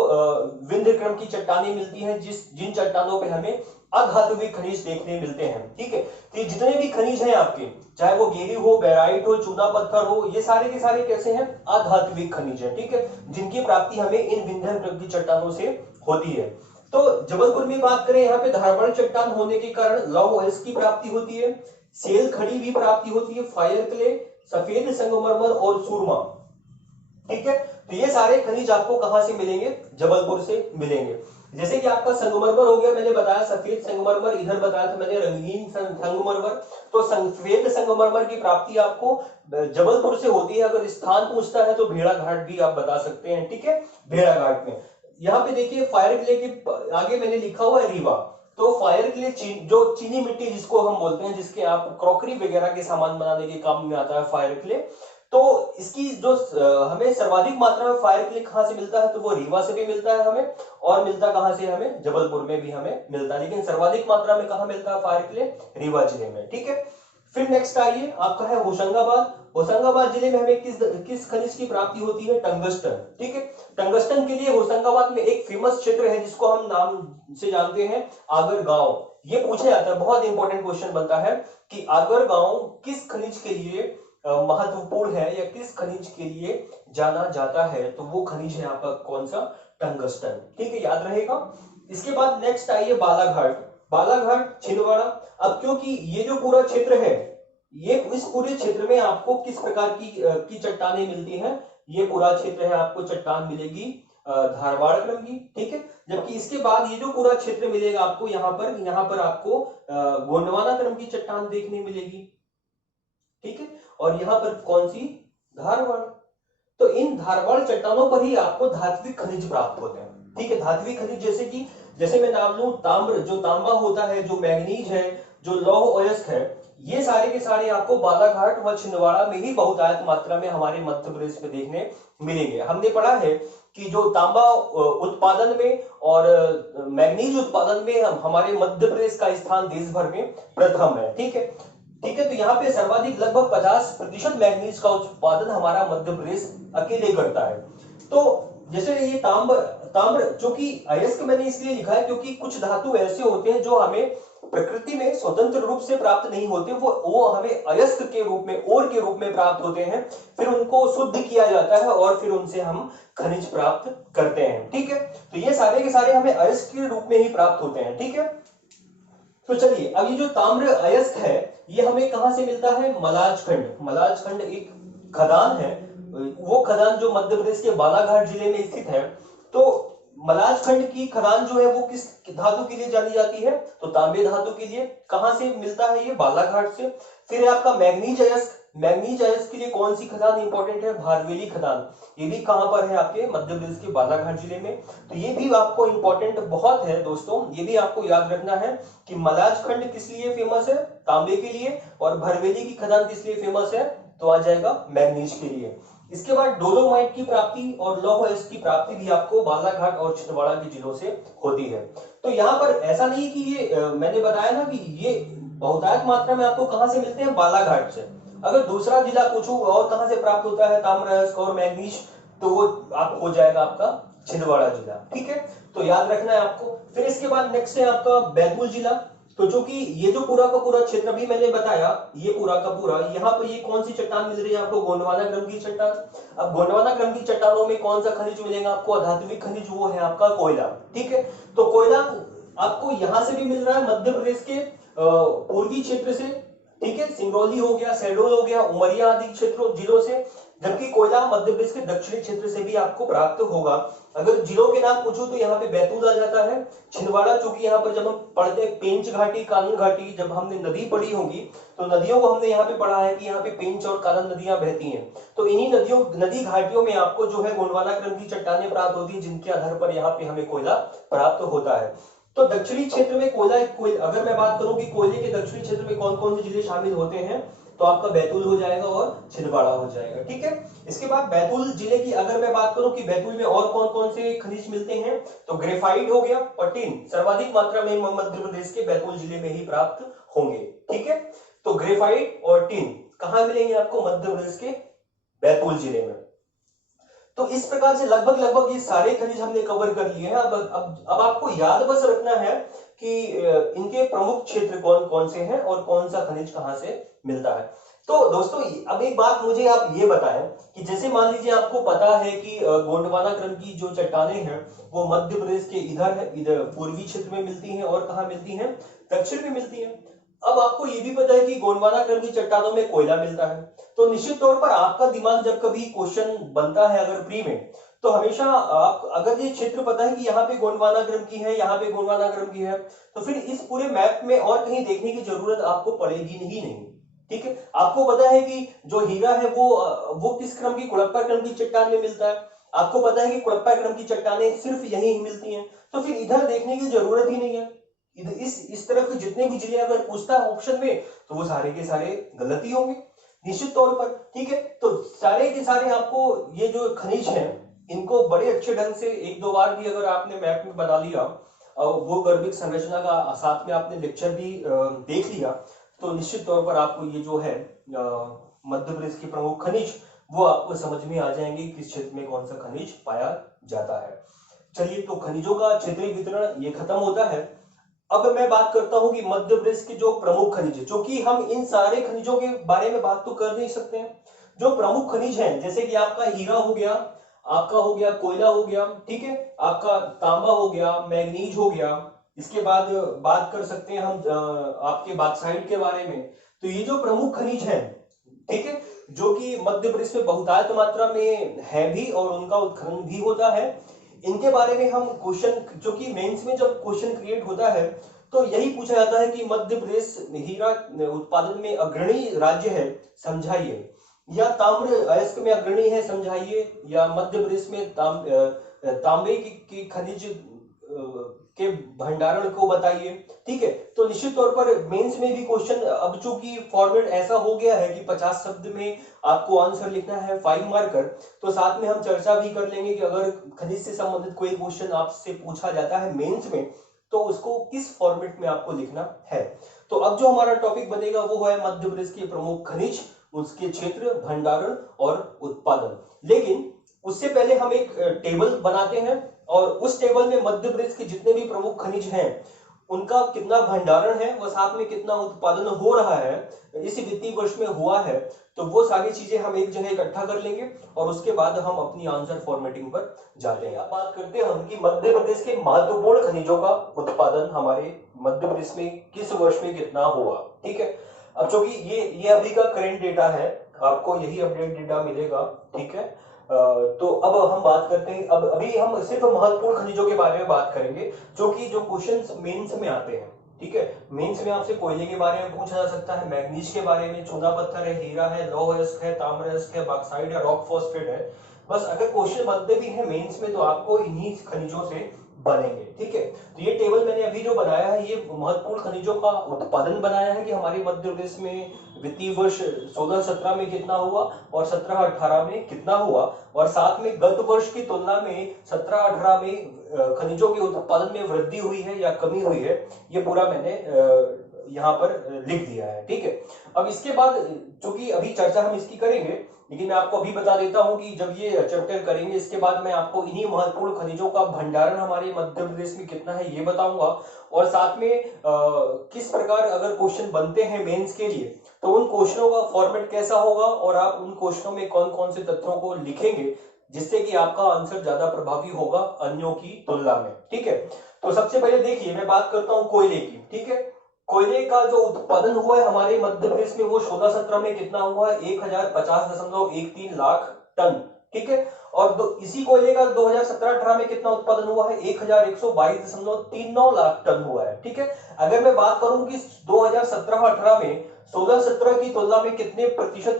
विंध्य क्रम की चट्टानें मिलती हैं, जिन चट्टानों पे हमें अधात्विक खनिज देखने मिलते हैं। ठीक है, तो ये जितने भी खनिज हैं आपके, चाहे वो गेरी हो, बेराइट हो, चूना पत्थर हो, ये सारे के सारे कैसे हैं, अधात्विक खनिज है। ठीक है, जिनकी प्राप्ति हमें इन विंध्यन क्रम की चट्टानों से होती है। तो जबलपुर में बात करें, यहाँ पे धारवाड़ चट्टान होने के कारण लौह अयस्क की प्राप्ति होती है, सेल खड़ी भी प्राप्ति होती है, फायर क्ले, सफेद संगमरमर और सूरमा। ठीक है, तो ये सारे खनिज आपको कहां से मिलेंगे, जबलपुर से मिलेंगे। जैसे कि आपका संगमरमर हो गया, मैंने बताया सफेद संगमरमर, इधर बताया था मैंने रंगीन संगमरमर। तो सफेद संगमरमर की प्राप्ति आपको जबलपुर से होती है। अगर स्थान पूछता है तो भेड़ाघाट भी आप बता सकते हैं। ठीक है, भेड़ाघाट में यहाँ पे देखिए फायर क्ले के आगे मैंने लिखा हुआ है रीवा। तो फायर क्ले जो चीनी मिट्टी जिसको हम बोलते हैं, जिसके आप क्रॉकरी वगैरह के सामान बनाने के काम में आता है फायर क्ले, तो इसकी जो हमें सर्वाधिक मात्रा में फायर क्ले कहां से मिलता है, तो वो रीवा से भी मिलता है हमें, और मिलता कहां से हमें, जबलपुर में भी हमें मिलता है, लेकिन सर्वाधिक मात्रा में कहां मिलता है फायर क्ले, रीवा जिले में। ठीक है, फिर नेक्स्ट आइए, आपका है होशंगाबाद। होशंगाबाद जिले में हमें किस खनिज की प्राप्ति होती है, टंगस्टन। ठीक है, टंगस्टन के लिए होशंगाबाद में एक फेमस क्षेत्र है जिसको हम नाम से जानते हैं आगर गांव। ये पूछा जाता है, बहुत इंपॉर्टेंट क्वेश्चन बनता है कि आगर गांव किस खनिज के लिए महत्वपूर्ण है या किस खनिज के लिए जाना जाता है, तो वो खनिज है आपका कौन सा, टंगस्टन। ठीक है, याद रहेगा। इसके बाद नेक्स्ट आइए बालाघाट, बालाघाट छिंदवाड़ा। अब क्योंकि ये जो पूरा क्षेत्र है, ये इस पूरे क्षेत्र में आपको किस प्रकार की चट्टानें मिलती हैं, ये पूरा क्षेत्र है आपको चट्टान मिलेगी धारवाड़ क्रम की। ठीक है, जबकि इसके बाद ये जो पूरा क्षेत्र मिलेगा आपको, यहाँ पर आपको गोंडवाना क्रम की चट्टान देखने मिलेगी। ठीक है, और यहाँ पर कौन सी, धारवाड़। तो इन धारवाड़ चट्टानों पर ही आपको धात्विक खनिज प्राप्त होते हैं। ठीक है, धात्विक खनिज जैसे मैं नाम लूं ताम्र, जो तांबा होता है, जो मैग्नीज है, जो लौह अयस्क है, ये सारे के सारे आपको बालाघाट व छिंदवाड़ा में ही बहुतायत मात्रा में हमारे मध्य प्रदेश में देखने मिलेंगे। हमने पढ़ा है कि जो तांबा उत्पादन में और मैग्नीज उत्पादन में हमारे मध्य प्रदेश का स्थान देश भर में प्रथम है। ठीक है, ठीक है, तो यहाँ पे सर्वाधिक लगभग 50% मैग्नीज का उत्पादन हमारा मध्य प्रदेश अकेले करता है। तो जैसे ये ताम्र जो कि अयस्क मैंने इसलिए लिखा है क्योंकि कुछ धातु ऐसे होते हैं जो हमें प्रकृति में स्वतंत्र रूप से प्राप्त नहीं होते, वो हमें अयस्क के रूप में, ओर के रूप में प्राप्त होते हैं, फिर उनको शुद्ध किया जाता है और फिर उनसे हम खनिज प्राप्त करते हैं। ठीक है, तो ये सारे के सारे हमें अयस्क के रूप में ही प्राप्त होते हैं। ठीक है, तो चलिए, अब ये जो ताम्र अयस्क है ये हमें कहां से मिलता है, मलाजखंड। मलाजखंड एक खदान है, वो खदान जो मध्य प्रदेश के बालाघाट जिले में स्थित है। तो मलाजखंड की खदान जो है वो किस धातु के लिए जानी जाती है, तो तांबे धातु के लिए। कहां से मिलता है ये, बालाघाट से। फिर आपका मैग्नीज अयस्क, मैंगनीज अयस्क के लिए कौन सी खदान इंपॉर्टेंट है? भारवेली खदान। ये भी कहां पर है? आपके मध्य प्रदेश के बालाघाट जिले में। तो ये भी आपको इंपॉर्टेंट बहुत है दोस्तों, ये भी आपको याद रखना है कि मलाज खंड किस लिए फेमस है? तांबे के लिए। और भरवेली की खदान किस लिए फेमस है? तो आ जाएगा मैंगनीज के लिए। इसके बाद डोलोमाइट की प्राप्ति और लौह अयस्क की प्राप्ति भी आपको बालाघाट और छिंदवाड़ा के जिलों से होती है। तो यहाँ पर ऐसा नहीं कि ये मैंने बताया ना कि ये बहुतायत मात्रा में आपको कहां से मिलते हैं? बालाघाट से। अगर दूसरा जिला पूछूं और कहां से प्राप्त होता है ताम्र अयस्क और मैंगनीज, तो वो आप हो जाएगा आपका छिंदवाड़ा जिला। ठीक है, तो याद रखना है आपको। फिर इसके बाद नेक्स्ट है आपका बैतूल जिला। तो जो कि ये जो पूरा का पूरा क्षेत्र भी मैंने बताया, ये पूरा का पूरा, यहाँ पर ये कौन सी चट्टान मिल रही है आपको? गोंडवाना क्रम की चट्टान। अब गोंडवाना क्रम की चट्टानों में कौन सा खनिज मिलेगा आपको? अधात्मिक खनिज, वो है आपका कोयला। ठीक है, तो कोयला आपको यहां से भी मिल रहा है मध्य प्रदेश के पूर्वी क्षेत्र से। ठीक है, सिंगरौली हो गया, शहडोल हो गया, उमरिया आदि क्षेत्रों जिलों से। जबकि कोयला मध्य प्रदेश के दक्षिणी क्षेत्र से भी आपको प्राप्त होगा। अगर जिलों के नाम पूछूं तो यहाँ पे बैतूल आ जाता है, छिंदवाड़ा, चूंकि यहाँ पर जब हम पढ़ते हैं पेंच घाटी, कानन घाटी, जब हमने नदी पढ़ी होगी तो नदियों को हमने यहाँ पे पढ़ा है कि यहाँ पे पेंच और कानन नदियां बहती हैं। तो इन्हीं नदियों, नदी घाटियों में आपको जो है गोंडवाना क्रम की चट्टानें प्राप्त होती है, जिनके आधार पर यहाँ पे हमें कोयला प्राप्त होता है। तो दक्षिणी क्षेत्र में अगर मैं बात करूं कि कोयले के दक्षिणी क्षेत्र में कौन कौन से जिले शामिल होते हैं, तो आपका बैतूल हो जाएगा और छिंदवाड़ा हो जाएगा। ठीक है, इसके बाद बैतूल जिले की अगर मैं बात करूं कि बैतूल में और कौन कौन से खनिज मिलते हैं, तो ग्रेफाइट हो गया और टिन सर्वाधिक मात्रा में मध्य प्रदेश के बैतूल जिले में ही प्राप्त होंगे। ठीक है, तो ग्रेफाइट और टिन कहां मिलेंगे आपको? मध्य प्रदेश के बैतूल जिले में। तो इस प्रकार से लगभग लगभग ये सारे खनिज हमने कवर कर लिए हैं। अब आपको याद बस रखना है कि इनके प्रमुख क्षेत्र कौन कौन से हैं और कौन सा खनिज कहां से मिलता है। तो दोस्तों अब एक बात मुझे आप ये बताएं कि जैसे मान लीजिए आपको पता है कि गोंडवाना क्रम की जो चट्टानें हैं वो मध्य प्रदेश के इधर पूर्वी क्षेत्र में मिलती हैं और कहां मिलती हैं? दक्षिण में मिलती हैं। अब आपको ये भी पता है कि गोंडवाना क्रम की चट्टानों में कोयला मिलता है। तो निश्चित तौर पर आपका दिमाग जब कभी क्वेश्चन बनता है अगर प्री में, तो हमेशा आप अगर ये क्षेत्र पता है कि यहाँ पे गोंडवाना क्रम की है, यहाँ पे गोंडवाना क्रम की है, तो फिर इस पूरे मैप में और कहीं देखने की जरूरत आपको पड़ेगी ही नहीं। ठीक है, आपको पता है कि जो हीरा है वो किस क्रम की? कुड़प्पा क्रम की चट्टान में मिलता है। आपको पता है कि कुड़प्पा क्रम की चट्टानें सिर्फ यहीं मिलती हैं, तो फिर इधर देखने की जरूरत ही नहीं है। इस तरफ के जितने भी जिले अगर पूछता है ऑप्शन में, तो वो सारे के सारे गलत ही होंगे निश्चित तौर पर। ठीक है, तो सारे के सारे आपको ये जो खनिज हैं इनको बड़े अच्छे ढंग से एक दो बार भी अगर आपने मैप में बना लिया, वो गर्भिक संरचना का साथ में आपने लेक्चर भी देख लिया, तो निश्चित तौर पर आपको ये जो है मध्य प्रदेश के प्रमुख खनिज वो आपको समझ में आ जाएंगे किस क्षेत्र में कौन सा खनिज पाया जाता है। चलिए, तो खनिजों का क्षेत्रीय वितरण ये खत्म होता है। अब मैं बात करता हूं कि मध्य प्रदेश के जो प्रमुख खनिज है, जो कि हम इन सारे खनिजों के बारे में बात तो कर नहीं सकते हैं। जो प्रमुख खनिज हैं, जैसे कि आपका हीरा हो गया, आपका हो गया कोयला हो गया, ठीक है, आपका तांबा हो गया, मैग्नीज हो गया। इसके बाद बात कर सकते हैं हम आपके बॉक्साइट के बारे में। तो ये जो प्रमुख खनिज है, ठीक है, जो कि मध्य प्रदेश में बहुतायत मात्रा में है भी और उनका उत्खनन भी होता है, इनके बारे में हम क्वेश्चन, जो कि मेंस में जब क्वेश्चन क्रिएट होता है तो यही पूछा जाता है कि मध्य प्रदेश हीरा उत्पादन में अग्रणी राज्य है, समझाइए। या ताम्र अयस्क में अग्रणी है, समझाइए। या मध्य प्रदेश में तांबे की खनिज के भंडारण को बताइए। ठीक है, तो निश्चित तौर पर मेंस में भी क्वेश्चन, अब चूंकि फॉर्मेट ऐसा हो गया है कि 50 शब्द में आपको आंसर लिखना है 5 मार्कर, तो साथ में हम चर्चा भी कर लेंगे कि अगर खनिज से संबंधित कोई क्वेश्चन आपसे पूछा जाता है मेंस में, तो उसको किस फॉर्मेट में आपको लिखना है। तो अब जो हमारा टॉपिक बनेगा वो है मध्य प्रदेश के प्रमुख खनिज, उसके क्षेत्र, भंडारण और उत्पादन। लेकिन उससे पहले हम एक टेबल बनाते हैं और उस टेबल में मध्य प्रदेश के जितने भी प्रमुख खनिज हैं उनका कितना भंडारण है, वह साथ में कितना उत्पादन हो रहा है, इस वित्तीय वर्ष में हुआ है, तो वो सारी चीजें हम एक जगह इकट्ठा कर लेंगे और उसके बाद हम अपनी आंसर फॉर्मेटिंग पर जाते हैं। अब बात करते हैं हम कि मध्य प्रदेश के महत्वपूर्ण खनिजों का उत्पादन हमारे मध्य प्रदेश में किस वर्ष में कितना हुआ। ठीक है, अब चूंकि ये अभी का करेंट डेटा है, आपको यही अपडेट डेटा मिलेगा। ठीक है, तो अब हम बात करते हैं, अब अभी हम सिर्फ महत्वपूर्ण खनिजों के बारे में बात करेंगे जो कि जो क्वेश्चंस मेंस में आते हैं। ठीक है, मेंस में आपसे कोयले के बारे में पूछा जा सकता है, मैग्नीज के बारे में, चूना पत्थर है, हीरा है, लौह अयस्क है, ताम्र अयस्क है, बॉक्साइट है, रॉक फॉस्फेट है। बस अगर क्वेश्चन बनते भी हैं मेंस में तो आपको इन्हीं खनिजों से बनेंगे। ठीक है, तो ये टेबल मैंने अभी जो बनाया है ये महत्वपूर्ण खनिजों का उत्पादन बनाया है कि हमारे मध्य प्रदेश में वित्तीय वर्ष 16-17 में कितना हुआ और 17-18 में कितना हुआ, और साथ में गत वर्ष की तुलना में 17-18 में खनिजों के उत्पादन में वृद्धि हुई है या कमी हुई है, ये पूरा मैंने यहाँ पर लिख दिया है। ठीक है, अब इसके बाद चूंकि अभी चर्चा हम इसकी करेंगे, लेकिन मैं आपको अभी बता देता हूं कि जब ये चैप्टर करेंगे इसके बाद मैं आपको इन्हीं महत्वपूर्ण खनिजों का भंडारण हमारे मध्य प्रदेश में कितना है ये बताऊंगा, और साथ में किस प्रकार अगर क्वेश्चन बनते हैं मेंस के लिए तो उन क्वेश्चनों का फॉर्मेट कैसा होगा और आप उन क्वेश्चनों में कौन कौन से तथ्यों को लिखेंगे जिससे कि आपका आंसर ज्यादा प्रभावी होगा अन्यों की तुलना में। ठीक है, तो सबसे पहले देखिए मैं बात करता हूं कोयले की। ठीक है, कोयले का जो उत्पादन हुआ है हमारे मध्य प्रदेश में वो 16-17 में कितना हुआ है, 1050.13 लाख टन। ठीक है, और इसी कोयले का 2017-18 में कितना उत्पादन हुआ है, 1122.39 लाख टन हुआ है। ठीक है, अगर मैं बात करूं कि 2017-18 में 16-17 की तुलना में कितने प्रतिशत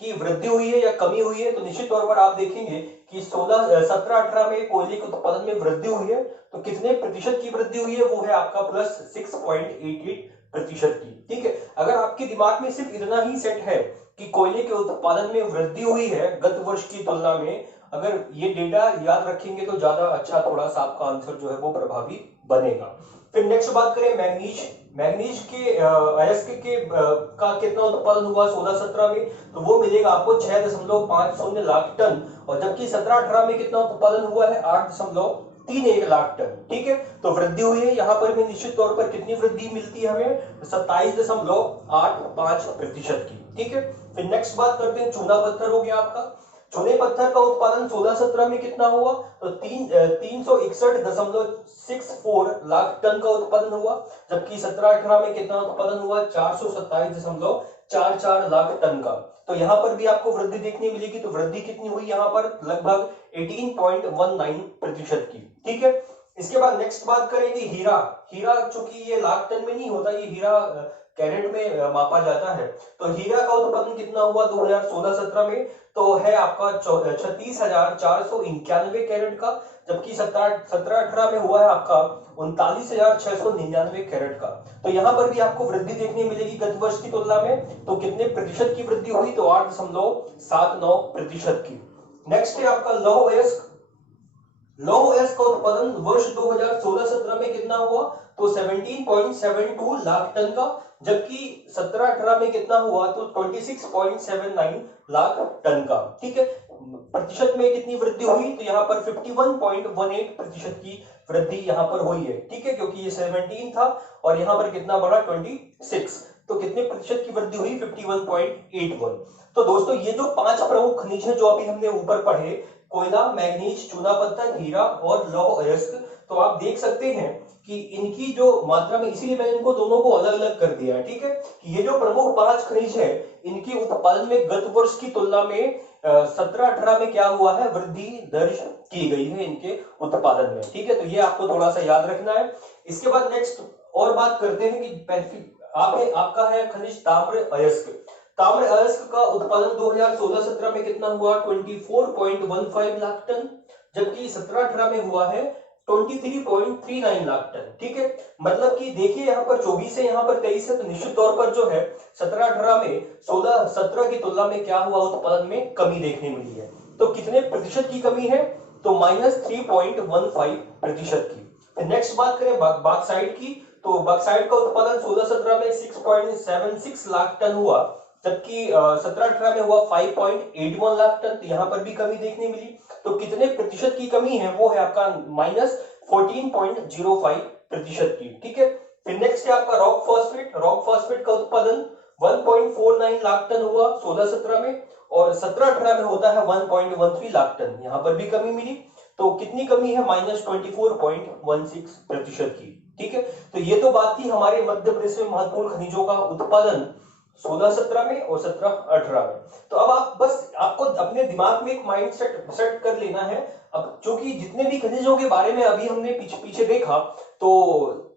की वृद्धि हुई है या कमी हुई है, तो निश्चित तौर पर आप देखेंगे कि 17-18 में कोयले के उत्पादन में वृद्धि हुई है, तो कितने प्रतिशत की वृद्धि हुई है, वो है आपका प्लस 6.88% की। ठीक है, अगर आपके दिमाग में सिर्फ इतना ही सेट है कि कोयले के उत्पादन में वृद्धि हुई है गत वर्ष की तुलना में, अगर ये डेटा याद रखेंगे तो ज्यादा अच्छा थोड़ा सा आपका आंसर जो है वो प्रभावी बनेगा। फिर नेक्स्ट बात करें मैग्नीज। मैग्नीज के अयस्क के का कितना उत्पादन हुआ 16-17 में, तो वो मिलेगा आपको 6.50 लाख टन, और जबकि 17-18 में कितना उत्पादन हुआ है 8.31 लाख टन। ठीक है, तो वृद्धि हुई है, यहाँ पर भी निश्चित तौर पर कितनी वृद्धि मिलती है हमें, 27.85% की। ठीक है, फिर नेक्स्ट बात करते हैं चूना पत्थर हो गया आपका। चूने पत्थर का उत्पादन 16-17 में कितना हुआ, तो 361.64 लाख टन का उत्पादन हुआ, जबकि 17-18 में कितना उत्पादन हुआ, 427.44 लाख टन का। तो यहाँ पर भी आपको वृद्धि देखने मिलेगी, तो वृद्धि कितनी हुई यहाँ पर, लगभग 18.19% की। ठीक है, इसके बाद नेक्स्ट बात करेंगे हीरा। हीरा चूंकि ये लाख टन में नहीं होता, ये हीरा कैरेट में मापा जाता है, तो हीरा का उत्पादन कितना हुआ 2016-17 में, तो है आपका 36,491 कैरेट का, जबकि 17-18 में हुआ है आपका 39,699 कैरेट का। तो यहाँ पर भी आपको वृद्धि देखने मिलेगी गत वर्ष की तुलना में, तो कितने प्रतिशत की वृद्धि हुई, तो 8.79% की। नेक्स्ट है आपका लौह अयस्क। लौह अयस्क का उत्पादन वर्ष 2016-17 में कितना हुआ, तो 17.72 लाख टन का, जबकि 17-18 में कितना हुआ, तो 26.79 लाख टन का। ठीक है, प्रतिशत में कितनी वृद्धि हुई, तो यहाँ पर 51.18% की वृद्धि यहाँ पर हुई है। ठीक है, क्योंकि ये 17 था और यहाँ पर कितना बढ़ा 26, तो कितने प्रतिशत की वृद्धि हुई, 51.81। तो दोस्तों ये जो 5 प्रमुख खनिज है जो अभी हमने ऊपर पढ़े, कोयला, मैग्नीज, चूना पत्थर, हीरा और लौह अयस्क, तो आप देख सकते हैं कि इनकी जो मात्रा में, इसीलिए मैंने इनको दोनों को अलग अलग कर दिया। ठीक है, कि ये जो प्रमुख 5 खनिज है इनके उत्पादन में गत वर्ष की तुलना में 17-18 में क्या हुआ है, वृद्धि दर्ज की गई है इनके उत्पादन में। ठीक है, तो ये आपको थोड़ा सा याद रखना है। इसके बाद नेक्स्ट और बात करते हैं कि आपका है खनिज ताम्र अयस्क। ताम्र अयस्क का उत्पादन 2016-17 में कितना हुआ, 24.15 लाख टन, जबकि 17-18 में हुआ है 23.39 लाख टन। ठीक है, मतलब कि देखिए यहाँ पर 24 है, यहाँ पर 23 है, तो निश्चित तौर पर जो है 17-18 में 16-17 की तुलना में क्या हुआ, उत्पादन में कमी देखने मिली है। तो कितने प्रतिशत की कमी है, तो -3.15% की। नेक्स्ट बात करें बॉक्साइट की, तो बॉक्साइट का उत्पादन 16-17 में 6.76 लाख टन हुआ, जबकि 17-18 में हुआ 5.81 लाख टन, तो यहाँ पर भी कमी देखने मिली। तो कितने प्रतिशत की कमी है, वो है आपका -14.05% की। ठीक है, फिर नेक्स्ट है आपका रॉक फॉस्फेट। रॉक फॉस्फेट का उत्पादन 1.49 लाख टन हुआ 16-17 में, और 17-18 में होता है 1.13 लाख टन, यहाँ पर भी कमी मिली। तो कितनी कमी है, -24.16% की। ठीक है, तो ये तो बात थी हमारे मध्य प्रदेश में महत्वपूर्ण खनिजों का उत्पादन 16-17 में और 17-18 में। तो अब आप बस आपको अपने दिमाग में एक माइंड सेट कर लेना है। अब क्योंकि जितने भी खनिजों के बारे में अभी हमने पीछे पीछे देखा, तो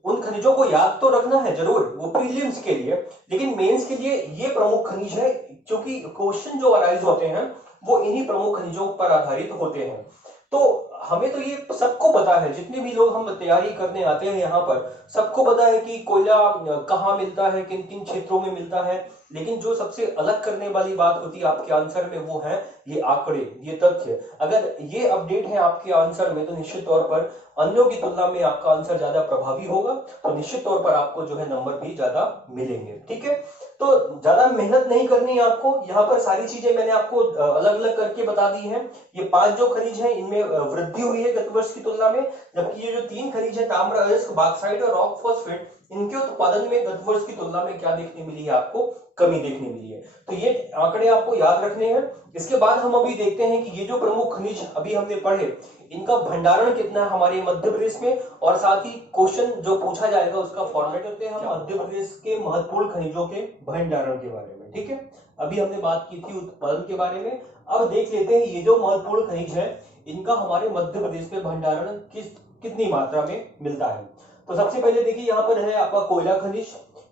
उन खनिजों को याद तो रखना है जरूर, वो प्रीलिम्स के लिए, लेकिन मेंस के लिए ये प्रमुख खनिज है, क्योंकि क्वेश्चन जो अराइज होते हैं वो इन्हीं प्रमुख खनिजों पर आधारित होते हैं। तो हमें तो ये सबको पता है, जितने भी लोग हम तैयारी करने आते हैं यहाँ पर, सबको पता है कि कोयला कहाँ मिलता है, किन किन क्षेत्रों में मिलता है। लेकिन जो सबसे अलग करने वाली बात होती है आपके आंसर में, वो है ये आंकड़े, ये तथ्य। अगर ये अपडेट है आपके आंसर में, तो निश्चित तौर पर अन्यों की तुलना में आपका आंसर ज्यादा प्रभावी होगा, तो निश्चित तौर पर आपको जो है नंबर भी ज्यादा मिलेंगे। ठीक है, तो ज्यादा मेहनत नहीं करनी है आपको। यहाँ पर सारी चीजें मैंने आपको अलग अलग करके बता दी हैं। ये 5 जो खनिज हैं, इनमें वृद्धि हुई है गत वर्ष की तुलना में, जबकि ये जो 3 खनिज है, ताम्र, अयस्क, बॉक्साइट और रॉक फॉस्फेट, इनके उत्पादन में गत वर्ष की तुलना में क्या देखने मिली है, आपको कमी देखने मिली है। तो ये आंकड़े आपको याद रखने हैं। इसके बाद हम अभी देखते हैं कि ये जो प्रमुख खनिज अभी हमने पढ़े, इनका भंडारण कितना है हमारे मध्य प्रदेश में, और साथ ही क्वेश्चन जो पूछा जाएगा उसका फॉर्मेट करते हैं हम मध्य प्रदेश के महत्वपूर्ण खनिजों के भंडारण के बारे में। ठीक है, अभी हमने बात की थी उत्पादन के बारे में, अब देख लेते हैं ये जो महत्वपूर्ण खनिज है, इनका हमारे मध्य प्रदेश में भंडारण कितनी मात्रा में मिलता है। तो सबसे पहले देखिए, यहाँ पर है आपका कोयला खनिज।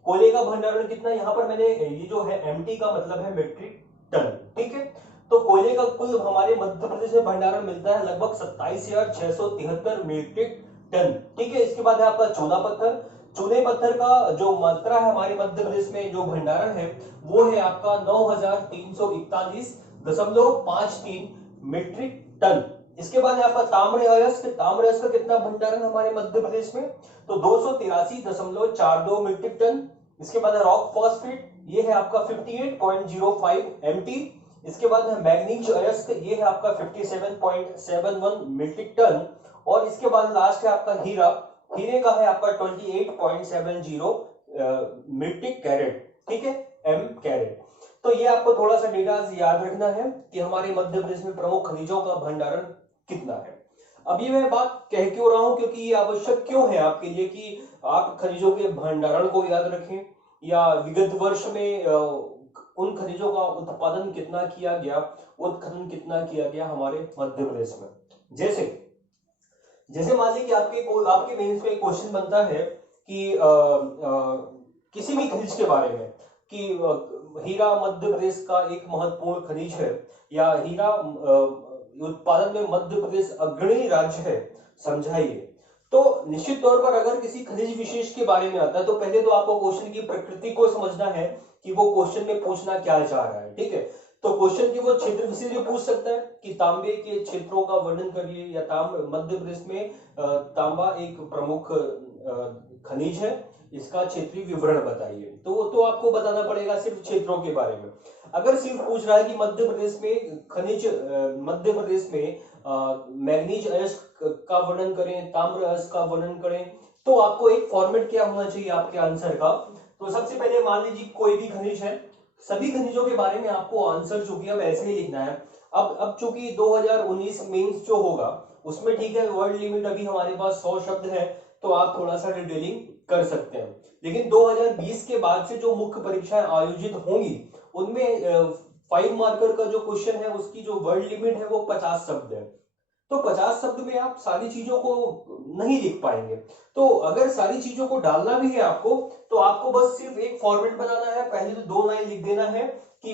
कोयले का भंडारण कितना, यहाँ पर मैंने ये जो है एमटी का मतलब है मीट्रिक टन। ठीक है, तो कोयले का कुल हमारे मध्य प्रदेश में भंडारण मिलता है लगभग 27,673 मीट्रिक टन। ठीक है, इसके बाद है आपका चूना पत्थर। चूने पत्थर का जो मात्रा है हमारे मध्य प्रदेश में, जो भंडारण है, वो है आपका 9,341.53 मीट्रिक टन। इसके बाद है आपका ताम्र अयस्क। ताम्र अयस्क का कितना भंडारण हमारे मध्य प्रदेश में, तो 283.42 मीट्रिक टन। इसके बाद है रॉक फॉस्फेट, ये है आपका 58.05 एमटी। इसके बाद है मैग्नीज अयस्क, ये है आपका 57.71 मीट्रिक टन। और इसके बाद लास्ट है आपका हीरा। हीरे का है आपका 28.70 मीट्रिक कैरेट। ठीक है, एम कैरेट। तो ये आपको थोड़ा सा डेटा याद रखना है कि हमारे मध्य प्रदेश में प्रमुख खनिजों का भंडारण कितना है। अभी मैं बात कह क्यों रहा हूं, क्योंकि ये आवश्यक क्यों है आपके लिए कि आप खनिजों के भंडारण को याद रखें, या विगत वर्ष में उन खनिजों का उत्पादन कितना किया गया, उत्खनन कितना किया गया हमारे मध्य प्रदेश में। जैसे जैसे मान लीजिए कि आपके मेंस में एक क्वेश्चन बनता है कि किसी भी खनिज के बारे में, कि हीरा मध्य प्रदेश का एक महत्वपूर्ण खनिज है, या हीरा उत्पादन में मध्य प्रदेश अग्रणी राज्य है, समझाइए। तो निश्चित तौर पर अगर किसी खनिज विशेष के बारे में आता है, तो पहले तो आपको क्वेश्चन की प्रकृति को समझना है कि वो क्वेश्चन में पूछना क्या चाह रहा है। ठीक है, तो क्वेश्चन की वो क्षेत्र विशेष भी पूछ सकता है कि तांबे के क्षेत्रों का वर्णन करिए, या मध्य प्रदेश में तांबा एक प्रमुख खनिज है, इसका क्षेत्रीय विवरण बताइए। तो आपको बताना पड़ेगा सिर्फ क्षेत्रों के बारे में। अगर सिर्फ पूछ रहा है कि मध्य प्रदेश में खनिज, मध्य प्रदेश में मैग्नीज अयस्क का वर्णन करें, ताम्र अयस्क का वर्णन करें, तो आपको एक फॉर्मेट क्या होना चाहिए आपके आंसर का। तो सबसे पहले मान लीजिए कोई भी खनिज है, सभी खनिजों के बारे में आपको आंसर चूंकि अब ऐसे ही लिखना है। अब चूंकि 2019 मेंस जो होगा उसमें, ठीक है, वर्ड लिमिट अभी हमारे पास 100 शब्द है, तो आप थोड़ा सा डिटेलिंग कर सकते हैं। लेकिन 2020 के बाद से जो मुख्य परीक्षाएं आयोजित होंगी, उनमें 5 मार्कर का जो क्वेश्चन है, उसकी जो वर्ड लिमिट है वो 50 शब्द है। तो 50 शब्द में आप सारी चीजों को नहीं लिख पाएंगे। तो अगर सारी चीजों को डालना भी है आपको, तो आपको बस सिर्फ एक फॉर्मेट बनाना है। पहले तो 2 लाइन लिख देना है कि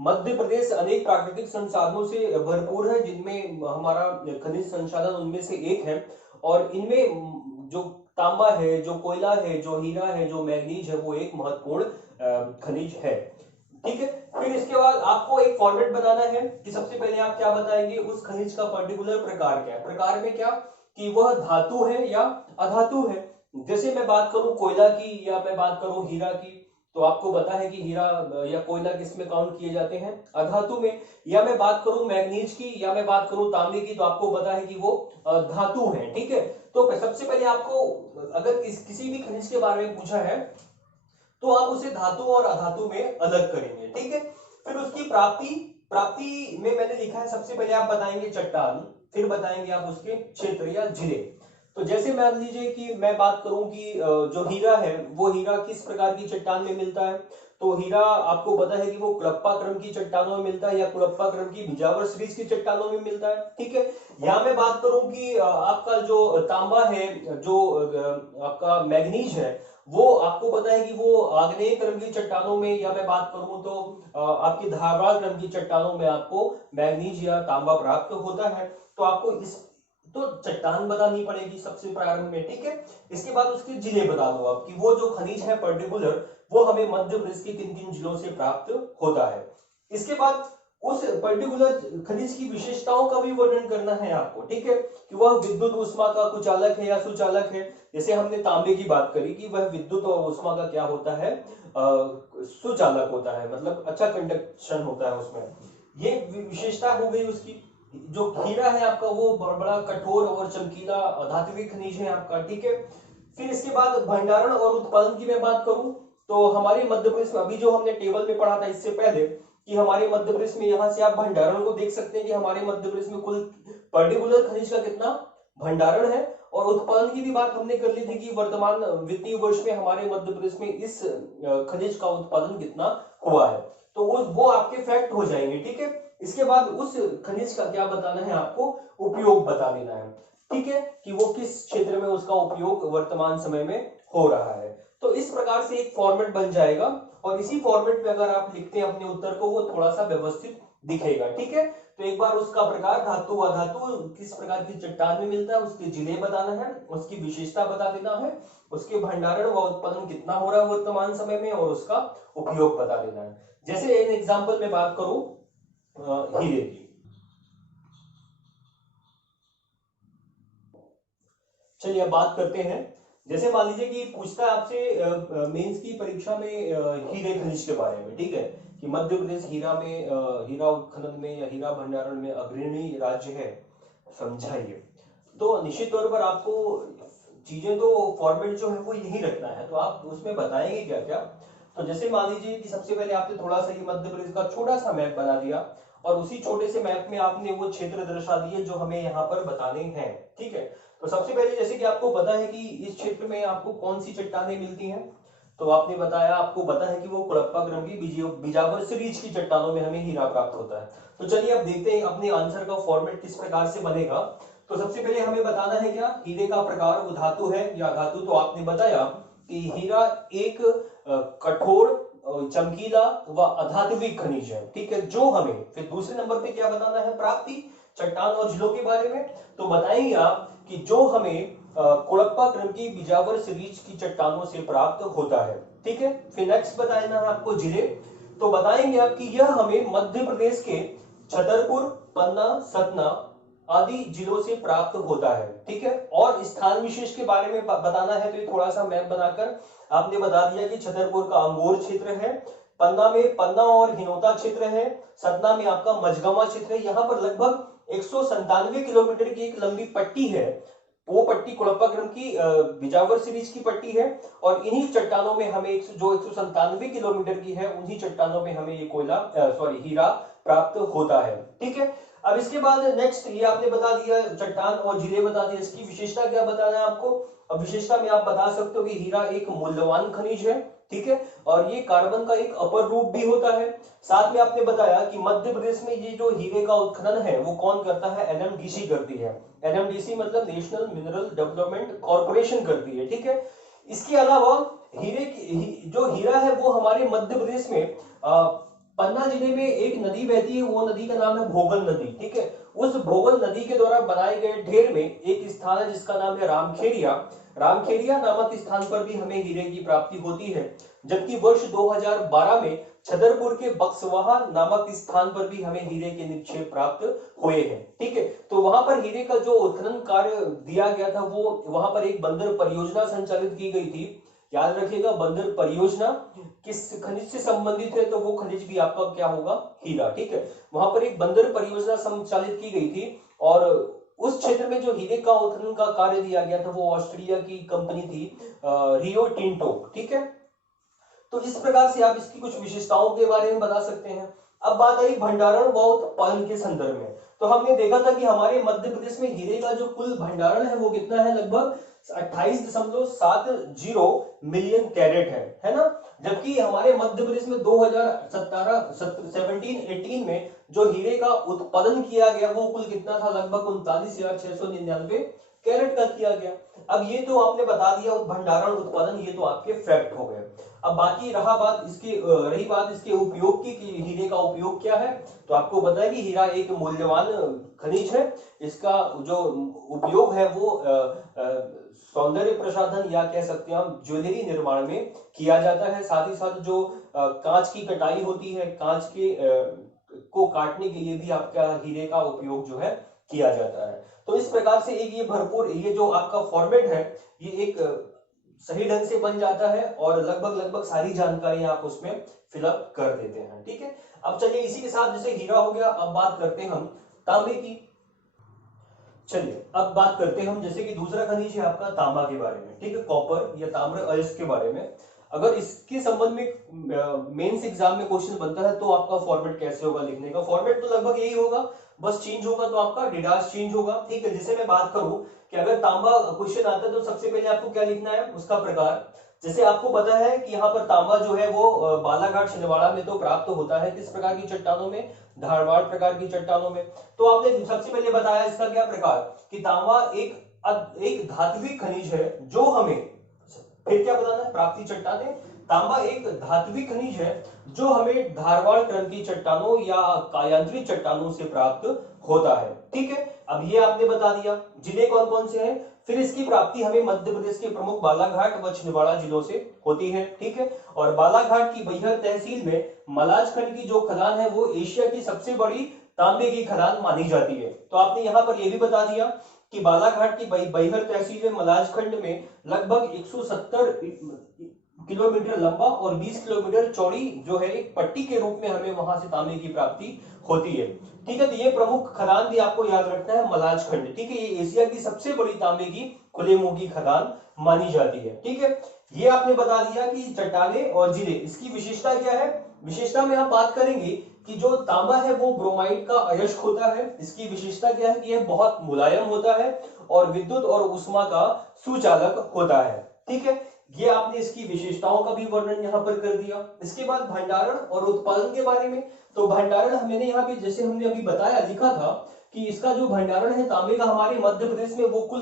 मध्य प्रदेश अनेक प्राकृतिक संसाधनों से भरपूर है, जिनमें हमारा खनिज संसाधन उनमें से एक है, और इनमें जो तांबा है, जो कोयला है, जो हीरा है, जो मैग्नीज है, वो एक महत्वपूर्ण खनिज है। ठीक है, फिर इसके बाद आपको एक फॉर्मेट बनाना है कि सबसे पहले आप क्या बताएंगे, उस खनिज का पर्टिकुलर प्रकार क्या है। प्रकार में क्या, कि वह धातु है या अधातु है। जैसे मैं बात करूं कोयला की, या मैं बात करूं हीरा की, तो आपको पता है कि हीरा या कोयला किस में काउंट किए जाते हैं, अधातु में। या मैं बात करूं मैग्नीज की, या मैं बात करूं तांबे की, तो आपको पता है कि वो धातु है। ठीक है, तो सबसे पहले आपको अगर किसी भी खनिज के बारे में पूछा है, तो आप उसे धातु और अधातु में अलग करेंगे। ठीक है, फिर उसकी प्राप्ति प्राप्ति में मैंने लिखा है, सबसे पहले आप बताएंगे चट्टान, फिर बताएंगे आप उसके क्षेत्र या जिले। तो जैसे मान लीजिए कि मैं बात करूं कि जो हीरा है, वो हीरा किस प्रकार की चट्टान में मिलता है, तो हीरा आपको पता है कि वो कुड़प्पा क्रम की चट्टानों में मिलता है या कुड़प्पा क्रम की बिजावर सीरीज की चट्टानों में मिलता है। ठीक है, यहाँ मैं बात करूं कि आपका जो तांबा है, जो आपका मैग्नीज है, वो आपको पता है कि वो आग्नेय क्रम की चट्टानों में, या मैं बात करूं तो आपकी धारवाड़ क्रम की चट्टानों में आपको मैग्नीज या तांबा प्राप्त होता है। तो आपको इस तो चट्टान बतानी पड़ेगी सबसे प्रारंभ में। ठीक है, इसके बाद उसके जिले बता दो आप कि वो जो खनिज है पर्टिकुलर, वो हमें मध्य प्रदेश के किन किन जिलों से प्राप्त होता है। इसके बाद उस पर्टिकुलर खनिज की विशेषताओं का भी वर्णन करना है आपको। ठीक है, कि वह विद्युत ऊष्मा का कुचालक है या सुचालक है। जैसे हमने तांबे की बात करी कि वह विद्युत और ऊष्मा का क्या होता है, सुचालक होता है, मतलब अच्छा कंडक्शन होता है उसमें। ये विशेषता हो गई उसकी। जो हीरा है आपका वो बड़ा कठोर और चमकीला धात्विक खनिज है आपका। ठीक है, फिर इसके बाद भंडारण और उत्पादन की मैं बात करूं तो हमारे मध्य प्रदेश में, अभी जो हमने टेबल में पढ़ा था इससे पहले, कि हमारे मध्य प्रदेश में, यहाँ से आप भंडारण को देख सकते हैं कि हमारे मध्य प्रदेश में कुल पर्टिकुलर खनिज का कितना भंडारण है। और उत्पादन की भी बात हमने कर ली थी कि वर्तमान वित्तीय वर्ष में हमारे मध्य प्रदेश में इस खनिज का उत्पादन कितना हुआ है। तो वो आपके फैक्ट हो जाएंगे। ठीक है, इसके बाद उस खनिज का क्या बताना है आपको, उपयोग बता देना है। ठीक है, कि वो किस क्षेत्र में उसका उपयोग वर्तमान समय में हो रहा है। तो इस प्रकार से एक फॉर्मेट बन जाएगा, और इसी फॉर्मेट में अगर आप लिखते हैं अपने उत्तर को, वो थोड़ा सा व्यवस्थित दिखेगा। ठीक है, तो एक बार उसका प्रकार, धातु व धातु किस प्रकार की चट्टान में मिलता है, उसके जिले बताना है, उसकी विशेषता बता देना है, उसके भंडारण व उत्पादन कितना हो रहा है वर्तमान समय में, और उसका उपयोग बता देना है। जैसे एक एग्जाम्पल में बात करूं हीरे की। चलिए अब बात करते हैं। जैसे मान लीजिए कि पूछता है आपसे मेंस की परीक्षा में हीरे खनिज के बारे में। ठीक है, कि मध्य प्रदेश हीरा में, हीरा उत्खनन में या हीरा भंडारण में अग्रणी राज्य है, समझाइए। तो निश्चित तौर पर आपको चीजें तो फॉर्मेट जो है वो यही रखना है, तो आप उसमें बताएंगे क्या क्या। तो जैसे मान लीजिए कि सबसे पहले आपने थोड़ा सा ये मध्य प्रदेश का छोटा सा मैप बना दिया, और उसी छोटे से मैप में आपने वो क्षेत्र दर्शा दिए जो हमें यहाँ पर बताने हैं। ठीक है, तो सबसे पहले जैसे कि आपको पता है कि इस क्षेत्र में आपको कौन सी चट्टानें मिलती हैं, तो आपने बताया, आपको पता है कि वो कुड़प्पा क्रम की बिजावर सीरीज की चट्टानों में हमें हीरा प्राप्त होता है। तो चलिए अब देखते हैं अपने आंसर का फॉर्मेट किस प्रकार से बनेगा। तो सबसे पहले हमें बताना है क्या, हीरे का प्रकार, वो धातु है या धातु। तो आपने बताया कि हीरा एक कठोर, चमकीला व अधात्विक खनिज है। ठीक है, जो हमें फिर दूसरे नंबर पे क्या बताना है, प्राप्ति, चट्टान और जिलों के बारे में। तो बताएंगे आप कि जो हमें कुड़प्पा क्रम की बिजावर सीरीज की चट्टानों से प्राप्त होता है। ठीक है, फिर नेक्स्ट बताना है आपको जिले। तो बताएंगे आप कि यह हमें मध्य प्रदेश के छतरपुर, पन्ना, सतना आदि जिलों से प्राप्त होता है। ठीक है, और स्थान विशेष के बारे में बताना है, तो ये थोड़ा सा मैप बनाकर आपने बता दिया कि छतरपुर का अंगोर क्षेत्र है, पन्ना में पन्ना और हिनोता क्षेत्र है, सतना में आपका मझगमा क्षेत्र है। यहाँ पर लगभग 197 किलोमीटर की एक लंबी पट्टी है, वो पट्टी कुड़प्पा क्रम की बिजावर सीरीज की पट्टी है। और इन्हीं चट्टानों में हमें जो 197 किलोमीटर की है, उन्हीं चट्टानों में हमें ये कोयला, सॉरी, हीरा प्राप्त होता है। ठीक है, अब इसके बाद नेक्स्ट ये आपने बता दिया, चट्टान और जिले बता दिए, इसकी विशेषता क्या बताना है आपको। अब विशेषता में आप बता सकते हो कि हीरा एक मूल्यवान खनिज है। ठीक है, और ये कार्बन का एक अपर रूप भी होता है। साथ में आपने बताया कि मध्य प्रदेश में ये जो हीरे का उत्खनन है वो कौन करता है, एनएमडीसी करती है। एनएमडीसी मतलब नेशनल मिनरल डेवलपमेंट कॉर्पोरेशन करती है। ठीक है, इसके अलावा हीरे की जो हीरा है वो हमारे मध्य प्रदेश में पन्ना जिले में एक नदी बहती है, वो नदी का नाम है भोगल नदी। ठीक है, उस भोगल नदी के द्वारा बनाए गए ढेर में एक स्थान है जिसका नाम है रामखेरिया। रामखेरिया नामक स्थान पर भी हमें हीरे की प्राप्ति होती है। जबकि वर्ष 2012 में छतरपुर के बक्सवाहा नामक स्थान पर भी हमें हीरे के निक्षेप प्राप्त हुए हैं। ठीक है, तो वहां पर हीरे का जो उत्खनन कार्य दिया गया था, वो वहां पर एक बंदर परियोजना संचालित की गई थी। याद रखिएगा, बंदर परियोजना किस खनिज से संबंधित है, तो वो खनिज भी आपका क्या होगा, हीरा। ठीक है, वहां पर एक बंदर परियोजना संचालित की गई थी, और उस क्षेत्र में जो हीरे का उत्खनन का कार्य दिया गया था वो ऑस्ट्रेलिया की कंपनी थी, रियो टिंटो। ठीक है, तो इस प्रकार से आप इसकी कुछ विशेषताओं के बारे में बता सकते हैं। अब बात आई भंडारण व उत्पादन के संदर्भ में। तो हमने देखा था कि हमारे मध्य प्रदेश में हीरे का जो कुल भंडारण है वो कितना है, लगभग 28.70 मिलियन कैरेट है ना। जबकि हमारे मध्य प्रदेश में 2017-18 में जो हीरे का उत्पादन किया गया वो कुल कितना था, लगभग 39,699 कैरेट का किया गया। अब ये तो आपने बता दिया भंडारण उत्पादन, ये तो आपके फैक्ट हो गए। अब बाकी रही बात इसके उपयोग की, कि हीरे का उपयोग क्या है। तो आपको पता है कि हीरा एक मूल्यवान खनिज है। इसका जो उपयोग है वो सौंदर्य प्रसाधन या कह सकते हैं हम ज्वेलरी निर्माण में किया जाता है। साथ ही साथ जो कांच की कटाई होती है, कांच के को काटने के लिए भी आपका हीरे का उपयोग जो है किया जाता है। तो इस प्रकार से एक ये जो आपका फॉर्मेट है ये एक सही ढंग से बन जाता है और लगभग सारी जानकारी आप उसमें फिलअप कर देते हैं। ठीक है, अब चलिए इसी के साथ जैसे हीरा हो गया, अब बात करते हैं हम तांबे की। चलिए अब बात करते हैं हम जैसे कि दूसरा खनिज है आपका तांबा के बारे में। ठीक है, कॉपर या ताम्र अयस्क के बारे में अगर इसके संबंध में मेंस एग्जाम में क्वेश्चन बनता है तो आपका फॉर्मेट कैसे होगा लिखने का। फॉर्मेट तो लगभग यही होगा, बस चेंज होगा तो आपका डिडास चेंज होगा। ठीक है, जैसे मैं बात करूं कि अगर तांबा क्वेश्चन आता है तो सबसे पहले आपको क्या लिखना है, उसका प्रकार। जैसे आपको पता है कि यहाँ पर तांबा जो है वो बालाघाट छिंदवाड़ा में तो प्राप्त होता है, किस प्रकार की चट्टानों में, धारवाड़ प्रकार की चट्टानों में। तो आपने सबसे पहले बताया इसका क्या प्रकार, कि तांबा एक धात्विक खनिज है जो हमें, फिर क्या बताना है, प्राप्ति चट्टानें। तांबा एक धात्विक खनिज है जो हमें धारवाड़ क्रम की चट्टानों या कायांतरित चट्टानों से प्राप्त होता है। ठीक है, अब ये आपने बता दिया जिले कौन कौन से हैं। फिर इसकी प्राप्ति हमें मध्य प्रदेश के प्रमुख बालाघाट व छिंदवाड़ा जिलों से होती है। ठीक है, और बालाघाट की बैहर तहसील में मलाज खंड की जो खदान है वो एशिया की सबसे बड़ी तांबे की खदान मानी जाती है। तो आपने यहाँ पर यह भी बता दिया कि बालाघाट की बैहर तहसील में मलाज खंड में लगभग 170 किलोमीटर लंबा और 20 किलोमीटर चौड़ी जो है एक पट्टी के रूप में हमें वहां से तांबे की प्राप्ति होती है। ठीक है, तो ये प्रमुख खदान भी आपको याद रखना है, मलाज खंड। ठीक है, ये एशिया की सबसे बड़ी तांबे की खुले मुंह की खदान मानी जाती है। ठीक है, ये आपने बता दिया कि चट्टाने और जिले, इसकी विशेषता क्या है। विशेषता में हम बात करेंगे कि जो तांबा है वो ब्रोमाइड का अयस्क होता है। इसकी विशेषता क्या है कि यह बहुत मुलायम होता है और विद्युत और उष्मा का सुचालक होता है। ठीक है, ये आपने इसकी विशेषताओं का भी वर्णन यहाँ पर कर दिया। इसके बाद भंडारण और उत्पादन के बारे में, तो भंडारण मैंने यहाँ पे जैसे हमने अभी बताया लिखा था कि इसका जो भंडारण है तांबे का हमारे मध्य प्रदेश में वो कुल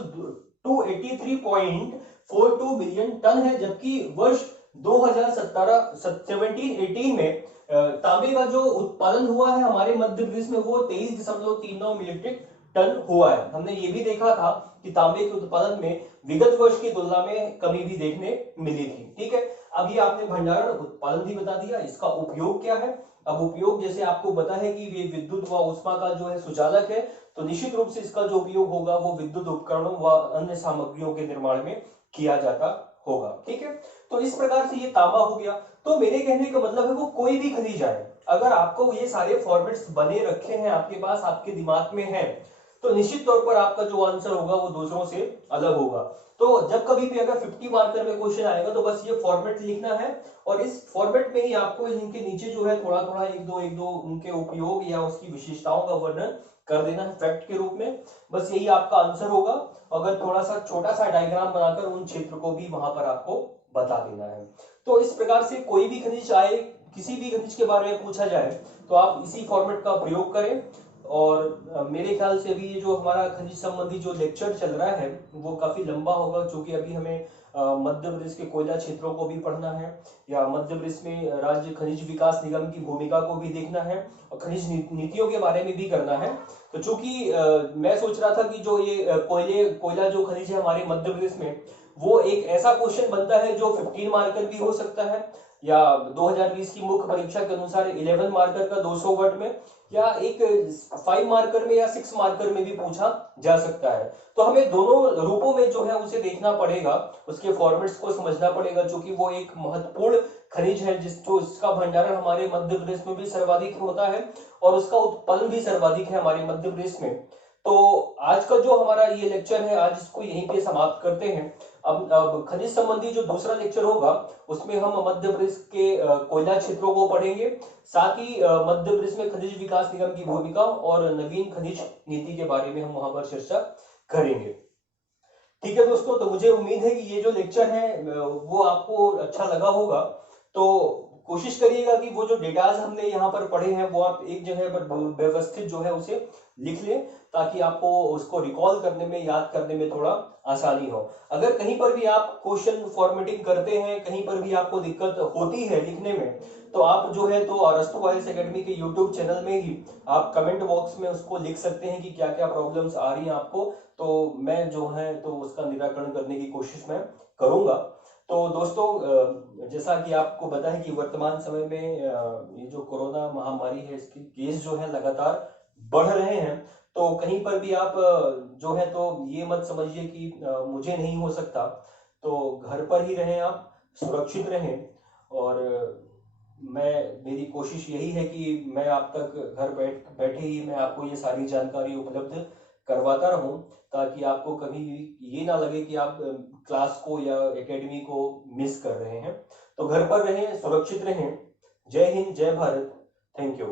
283.42 मिलियन टन है। जबकि वर्ष 2017-18 में तांबे का जो उत्पादन हुआ है हमारे मध्य प्रदेश में वो 23.39 मीट्रिक टन हुआ है। हमने ये भी देखा था कि तांबे के उत्पादन में विगत वर्ष की तुलना में कमी भी देखने मिली थी। ठीक है, अब ये आपने भंडारण उत्पादन भी बता दिया, इसका उपयोग क्या है। अब उपयोग जैसे आपको पता है कि वे विद्युत व उष्मा का जो है सुचालक है, तो निश्चित रूप से इसका जो उपयोग होगा वो विद्युत उपकरणों व अन्य सामग्रियों के निर्माण में किया जाता होगा। ठीक है, तो इस प्रकार से ये तांबा हो गया। तो मेरे कहने का मतलब है वो कोई भी खनिज आए, अगर आपको ये सारे फॉर्मेट्स बने रखे हैं आपके पास, आपके दिमाग में है, तो निश्चित तौर पर आपका जो आंसर होगा वो दूसरों से अलग होगा। तो जब कभी भी अगर 50 मार्कर में क्वेश्चन आएगा तो बस ये फॉर्मेट लिखना है और इस फॉर्मेट में ही आपको इनके नीचे जो है थोड़ा थोड़ा एक दो उनके उपयोग या उसकी विशेषताओं का वर्णन कर देना है फैक्ट के रूप में। बस यही आपका आंसर होगा। अगर थोड़ा सा छोटा सा डायग्राम बनाकर उन क्षेत्र को भी वहां पर आपको बता देना है। तो इस प्रकार से कोई भी खनिज आए, किसी भी खनिज के बारे में पूछा जाए तो आप इसी फॉर्मेट का प्रयोग करें। और मेरे ख्याल से अभी ये जो हमारा खनिज संबंधी जो लेक्चर चल रहा है वो काफी लंबा होगा, क्योंकि अभी हमें मध्य प्रदेश के कोयला क्षेत्रों को भी पढ़ना है, या मध्य प्रदेश में राज्य खनिज विकास निगम की भूमिका को भी देखना है और खनिज नीतियों के बारे में भी करना है। तो चूंकि मैं सोच रहा था कि जो ये कोयला जो खनिज है हमारे मध्य प्रदेश में, वो एक ऐसा क्वेश्चन बनता है जो 15 मार्कर भी हो सकता है, या 2020 की मुख्य परीक्षा के अनुसार 11 मार्कर का 200 वर्ड में, या एक 5 मार्कर में या 6 मार्कर में भी पूछा जा सकता है। तो हमें दोनों रूपों में जो है उसे देखना पड़ेगा, उसके फॉर्मेट्स को समझना पड़ेगा, क्योंकि वो एक महत्वपूर्ण खनिज है जिसका भंडारण हमारे मध्य प्रदेश में भी सर्वाधिक होता है और उसका उत्पादन भी सर्वाधिक है हमारे मध्य प्रदेश में। तो आज का जो हमारा ये लेक्चर है आज इसको यहीं पे समाप्त करते हैं। अब खनिज संबंधी जो दूसरा लेक्चर होगा उसमें हम मध्य प्रदेश के कोयला क्षेत्रों को पढ़ेंगे, साथ ही मध्य प्रदेश में खनिज विकास निगम की भूमिका और नवीन खनिज नीति के बारे में हम वहां पर चर्चा करेंगे। ठीक है दोस्तों, तो मुझे उम्मीद है कि ये जो लेक्चर है वो आपको अच्छा लगा होगा। तो कोशिश करिएगा कि वो जो डेटाज हमने यहाँ पर पढ़े हैं वो आप एक जगह पर व्यवस्थित जो है उसे लिख लें, ताकि आपको उसको रिकॉल करने में, याद करने में थोड़ा आसानी हो। अगर कहीं पर भी आप क्वेश्चन फॉर्मेटिंग करते हैं, कहीं पर भी आपको दिक्कत होती है लिखने में, तो आप जो है तो अरस्तु आईएएस एकेडमी के यूट्यूब चैनल में ही आप कमेंट बॉक्स में उसको लिख सकते हैं कि क्या क्या प्रॉब्लम्स आ रही हैं आपको, तो मैं जो है तो उसका निराकरण करने की कोशिश मैं करूंगा। तो दोस्तों, जैसा कि आपको पता है कि वर्तमान समय में ये जो कोरोना महामारी है इसके केस जो है लगातार बढ़ रहे हैं। तो कहीं पर भी आप जो है तो ये मत समझिए कि मुझे नहीं हो सकता, तो घर पर ही रहें, आप सुरक्षित रहें। और मेरी कोशिश यही है कि मैं आप तक घर बैठे ही मैं आपको ये सारी जानकारी उपलब्ध करवाता रहूं, ताकि आपको कभी भी ये ना लगे कि आप क्लास को या एकेडमी को मिस कर रहे हैं। तो घर पर रहें, सुरक्षित रहें। जय हिंद, जय भारत। Thank you.